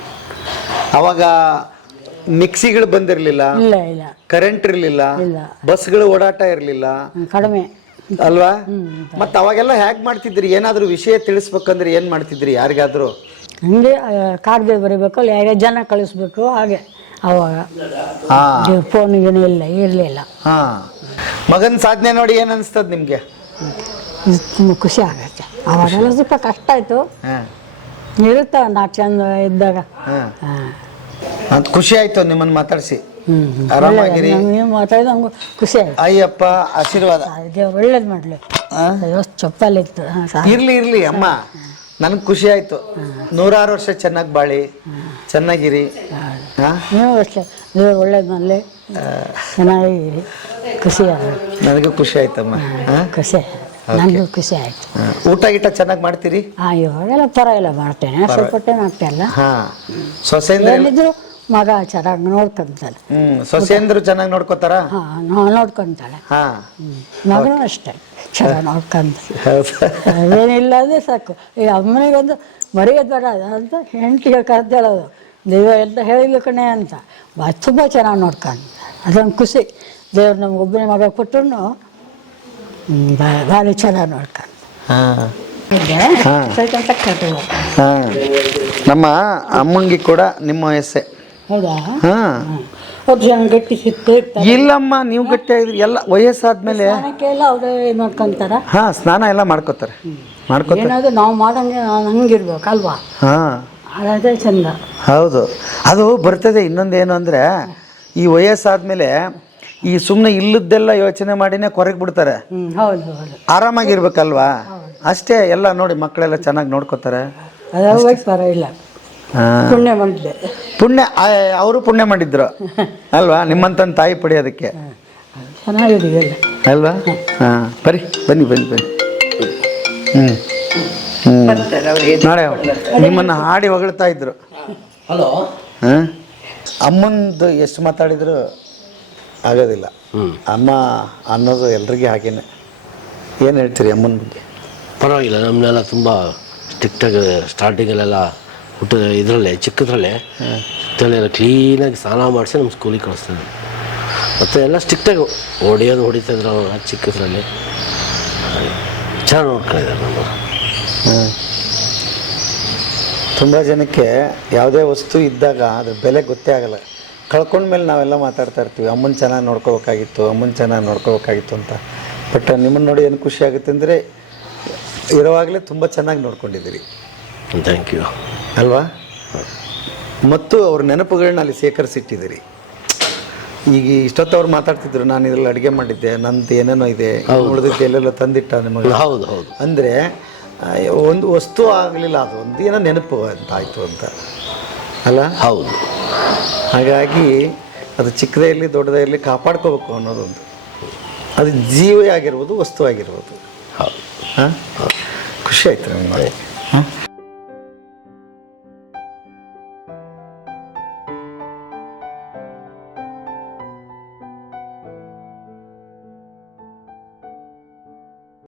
Speaker 3: ಅವಾಗ ಮಿಕ್ಸಿಗಳು ಬಂದಿರ್ಲಿಲ್ಲ
Speaker 7: ಇಲ್ಲ ಇಲ್ಲ
Speaker 3: ಕರೆಂಟ್ ಇರ್ಲಿಲ್ಲ
Speaker 7: ಇಲ್ಲ.
Speaker 3: ಬಸ್ಗಳು ಓಡಾಟ ಇರ್ಲಿಲ್ಲ
Speaker 7: ಕಡಿಮೆ
Speaker 3: ಅಲ್ವಾ ಮತ್ತ ಅವಾಗೆಲ್ಲ ಹ್ಯಾಕ್ ಮಾಡ್ತಿದ್ರಿ ಏನಾದ್ರೂ ವಿಷಯ ತಿಳಿಸ್ಬೇಕಂದ್ರೆ ಏನ್ ಮಾಡ್ತಿದ್ರಿ ಯಾರಿಗಾದ್ರೂ
Speaker 7: ಹಂಗೆ ಕಾಗದ ಬರೀಬೇಕು ಅಲ್ಲಿ ಯಾರೇ ಜನ ಕಳಿಸ್ಬೇಕು ಹಾಗೆ ಅವಾಗ
Speaker 3: ಹಾ
Speaker 7: ಫೋನ್ ಏನು ಇಲ್ಲ ಇರಲಿಲ್ಲ
Speaker 3: ಹಾ ಮಗನ್ ಸಾಧನೆ ನೋಡಿ ಏನ್ ಅನ್ಸ್ತದ ನಿಮ್ಗೆ
Speaker 7: ತುಂಬ ಖುಷಿ ಆಗತ್ತೆ ಅವಾಗೆಲ್ಲ ಸ್ವಲ್ಪ ಕಷ್ಟ ಆಯ್ತು
Speaker 3: ಹಾ
Speaker 7: ಇರುತ್ತೆ ನಾಲ್ಕು ಚಂದ ಇದ್ದಾಗ
Speaker 3: ಹಾ ಅಂತ ಖುಷಿ ಆಯ್ತು ನಿಮ್ಮನ್ನ ಮಾತಾಡ್ಸಿ ಆರಾಮಾಗಿರಿ
Speaker 7: ನೀವು ಮಾತಾಡಿದ ನಮ್ಗೆ ಖುಷಿ ಆಯ್ತು
Speaker 3: ಅಯ್ಯಪ್ಪ ಆಶೀರ್ವಾದ
Speaker 7: ಅದಕ್ಕೆ ಒಳ್ಳೇದು ಮಾಡಲಿ ಚಪ್ಪಲಿತ್ತು
Speaker 3: ಇರ್ಲಿ ಅಮ್ಮ ನನಗೆ ಖುಷಿ ಆಯ್ತು 106 ವರ್ಷ ಚೆನ್ನಾಗಿ ಬಾಳಿ ಚೆನ್ನಾಗಿರಿ ಹಾ
Speaker 7: ನೀವು ಅಷ್ಟೇ ನೀವು ಒಳ್ಳೇದು ಮಾಡಲಿ ಚೆನ್ನಾಗಿರಿ ಖುಷಿ ಆಗುತ್ತೆ
Speaker 3: ನನಗೂ ಖುಷಿ ಆಯ್ತಮ್ಮ ಹಾ
Speaker 7: ಖುಷಿ ನನಗೂ ಖುಷಿ ಆಯ್ತು
Speaker 3: ಊಟ ಗೀಟ ಚೆನ್ನಾಗಿ ಮಾಡ್ತೀರಿ
Speaker 7: ಇವಾಗೆಲ್ಲ ಪರವಾಗಿಲ್ಲ ಮಾಡ್ತೇನೆ ಸ್ವಲ್ಪ ಟೈಮ್ ಆಗ್ತಾಯಿಲ್ಲ
Speaker 3: ಹಾ ಸೊಸೆಂದ್ರ
Speaker 7: ಏನಿದ್ರು ಮಗ ಚೆನ್ನಾಗಿ ನೋಡ್ಕೊಂತಾನೆ
Speaker 3: ಸೊಸೆಂದ್ರು ಚೆನ್ನಾಗಿ ನೋಡ್ಕೋತಾರ
Speaker 7: ನೋಡ್ಕೊಂತಾಳೆ
Speaker 3: ಹಾ
Speaker 7: ಮಗನೂ ಅಷ್ಟೇ ಚೆನ್ನಾಗಿ ನೋಡ್ಕೊಂತ
Speaker 3: ಹೌದಾ
Speaker 7: ಏನಿಲ್ಲ ಅಂದ್ರೆ ಸಾಕು ಈ ಅಮ್ಮನಿಗೊಂದು ಮರೆಯೋದು ಬೇಡ ಅಂತ ಹೆಂಡತಿಗೆ ಕರೆದೇಳೋದು ದೈವ ಅಂತ ಹೇಳಿಲ್ಲ ಕಣೆ ಅಂತ ತುಂಬ ಚೆನ್ನಾಗಿ ನೋಡ್ಕೊಂಡು ಅದೊಂದು ಖುಷಿ ದೇವ್ರು ನಮ್ಗೆ ಒಬ್ಬನೇ ಮಗ ಕೊಟ್ಟರು ಭಾಳ ಚೆನ್ನಾಗಿ ನೋಡ್ಕೊಂಡು
Speaker 3: ಹಾ
Speaker 7: ಅಂತ ಕಟ್ಟಲು
Speaker 3: ಹಾ ನಮ್ಮ ಅಮ್ಮಂಗೆ ಕೂಡ ನಿಮ್ಮ ವಯಸ್ಸೇ
Speaker 7: ಹೌದಾ
Speaker 3: ಹಾ
Speaker 7: ಒಬ್ಬ ಜನ ಗಟ್ಟಿ ಸಿಕ್ತು ಇರ್ತಾರೆ
Speaker 3: ಇಲ್ಲಮ್ಮ ನೀವು ಗಟ್ಟಿ ಆಗಿದ್ರಿ ಎಲ್ಲ ವಯಸ್ಸಾದ್ಮೇಲೆ
Speaker 7: ಸ್ನಾನಕ್ಕೆಲ್ಲ ಅವರೇ ನೋಡ್ಕೊಂತಾರ
Speaker 3: ಹಾ ಸ್ನಾನ ಎಲ್ಲ ಮಾಡ್ಕೋತಾರೆ
Speaker 7: ಏನಾದ್ರು ನಾವು ಮಾಡಂಗೆ ಹಂಗಿರ್ಬೇಕು ಅಲ್ವಾ
Speaker 3: ಹಾ
Speaker 7: ಅದೇ ಚಂದ
Speaker 3: ಹೌದು ಅದು ಬರ್ತದೆ ಇನ್ನೊಂದೇನು ಅಂದ್ರೆ ಈ ವಯಸ್ಸಾದ್ಮೇಲೆ ಈ ಸುಮ್ಮನೆ ಇಲ್ಲದ್ದೆಲ್ಲ ಯೋಚನೆ ಮಾಡಿನೇ ಕೊರಗೆ ಬಿಡ್ತಾರೆ
Speaker 7: ಹೌದು ಹೌದು
Speaker 3: ಆರಾಮಾಗಿರ್ಬೇಕಲ್ವಾ ಅಷ್ಟೇ ಎಲ್ಲ ನೋಡಿ ಮಕ್ಕಳೆಲ್ಲ ಚೆನ್ನಾಗಿ ನೋಡ್ಕೋತಾರೆ
Speaker 7: ಅದಾವಾಗ ಪರವಾಗಿಲ್ಲ ಪುಣ್ಯ ಮಾಡಿದೆ.
Speaker 3: ಪುಣ್ಯ ಅವರು ಪುಣ್ಯ ಮಾಡಿದ್ರು ಅಲ್ವಾ ನಿಮ್ಮಂತ ತಾಯಿ ಪಡೆಯೋದಕ್ಕೆ
Speaker 7: ಚೆನ್ನಾಗಿದೆ ಎಲ್ಲ.
Speaker 3: ಅಲ್ವಾ? ಹಾಂ ಬನ್ನಿ ಬನ್ನಿ ಬನ್ನಿ ಬನ್ನಿ.
Speaker 5: ಬರ್ತಾರೆ ಅವ್ರಿಗೆ.
Speaker 3: ನಾಳೆ ನಿಮ್ಮನ್ನು ಹಾಡಿ ಹೊಗಳ್ತಾ ಇದ್ರು.
Speaker 4: ಹಲೋ.
Speaker 3: ಹಾಂ ಅಮ್ಮಂದು ಎಷ್ಟು ಮಾತಾಡಿದ್ರು ಆಗೋದಿಲ್ಲ. ಅಮ್ಮ ಅನ್ನೋದು ಎಲ್ರಿಗೂ ಹಾಗೇನೆ. ಏನು ಹೇಳ್ತೀರಿ ಅಮ್ಮನ ಬಗ್ಗೆ?
Speaker 4: ಪರವಾಗಿಲ್ಲ, ನಮ್ಮನ್ನೆಲ್ಲ ತುಂಬ ಸ್ಟ್ರಿಕ್ಟಾಗಿ ಸ್ಟಾರ್ಟಿಂಗಲ್ಲೆಲ್ಲ ಇದರಲ್ಲೇ ಚಿಕ್ಕದ್ರಲ್ಲೇ ತಲೆಲ್ಲ ಕ್ಲೀನಾಗಿ ಸ್ನಾನ ಮಾಡಿಸಿ ನಮ್ಮ ಸ್ಕೂಲಿಗೆ ಕಳಿಸ್ತಾರೆ. ಮತ್ತು ಎಲ್ಲ ಸ್ಟ್ರಿಕ್ಟಾಗಿ ಹೊಡಿತಾಯಿದ್ರು ಅವರು ಆ ಚಿಕ್ಕದ್ರಲ್ಲಿ. ಚೆನ್ನಾಗಿ ನೋಡ್ಕೊಂಡಿದ್ದಾರೆ ನಮ್ಮ.
Speaker 3: ತುಂಬ ಜನಕ್ಕೆ ಯಾವುದೇ ವಸ್ತು ಇದ್ದಾಗ ಅದ್ರ ಬೆಲೆ ಗೊತ್ತೇ ಆಗಲ್ಲ. ಕಳ್ಕೊಂಡ್ಮೇಲೆ ನಾವೆಲ್ಲ ಮಾತಾಡ್ತಾ ಇರ್ತೀವಿ, ಅಮ್ಮನ ಚೆನ್ನಾಗಿ ನೋಡ್ಕೋಬೇಕಾಗಿತ್ತು, ಅಮ್ಮನ ಚೆನ್ನಾಗಿ ನೋಡ್ಕೋಬೇಕಾಗಿತ್ತು ಅಂತ. ಬಟ್ ನಿಮ್ಮನ್ನು ನೋಡಿ ಏನು ಖುಷಿ ಆಗುತ್ತೆ ಅಂದರೆ ಇರುವಾಗಲೇ ತುಂಬ ಚೆನ್ನಾಗಿ ನೋಡ್ಕೊಂಡಿದ್ದೀರಿ.
Speaker 4: Thank you.
Speaker 3: ಅಲ್ವಾ? ಮತ್ತು ಅವ್ರ ನೆನಪುಗಳನ್ನ ಅಲ್ಲಿ ಸೇಕರಿಸಿಟ್ಟಿದ್ದೀರಿ. ಈಗ ಇಷ್ಟೊತ್ತು ಅವ್ರು ಮಾತಾಡ್ತಿದ್ರು, ನಾನು ಇದರಲ್ಲಿ ಅಡುಗೆ ಮಾಡಿದ್ದೆ, ನಂದು ಏನೇನೋ ಇದೆ, ಉಳಿದಕ್ಕೆ ಎಲ್ಲೆಲ್ಲ ತಂದಿಟ್ಟ ನಿಮಗೆ.
Speaker 4: ಹೌದು ಹೌದು.
Speaker 3: ಅಂದರೆ ಒಂದು ವಸ್ತು ಆಗಲಿಲ್ಲ, ಅದು ಒಂದು ಏನೋ ನೆನಪು ಅಂತ ಆಯಿತು ಅಂತ ಅಲ್ಲ?
Speaker 4: ಹೌದು.
Speaker 3: ಹಾಗಾಗಿ ಅದು ಚಿಕ್ಕದೇ ಇರಲಿ ದೊಡ್ಡದೇ ಇರಲಿ ಕಾಪಾಡ್ಕೋಬೇಕು ಅನ್ನೋದೊಂದು. ಅದು ಜೀವ ಆಗಿರ್ಬೋದು, ವಸ್ತು ಆಗಿರ್ಬೋದು.
Speaker 4: ಹೌದು.
Speaker 3: ಹಾಂ ಖುಷಿ ಆಯ್ತು ನಮಗೆ. ಹಾಂ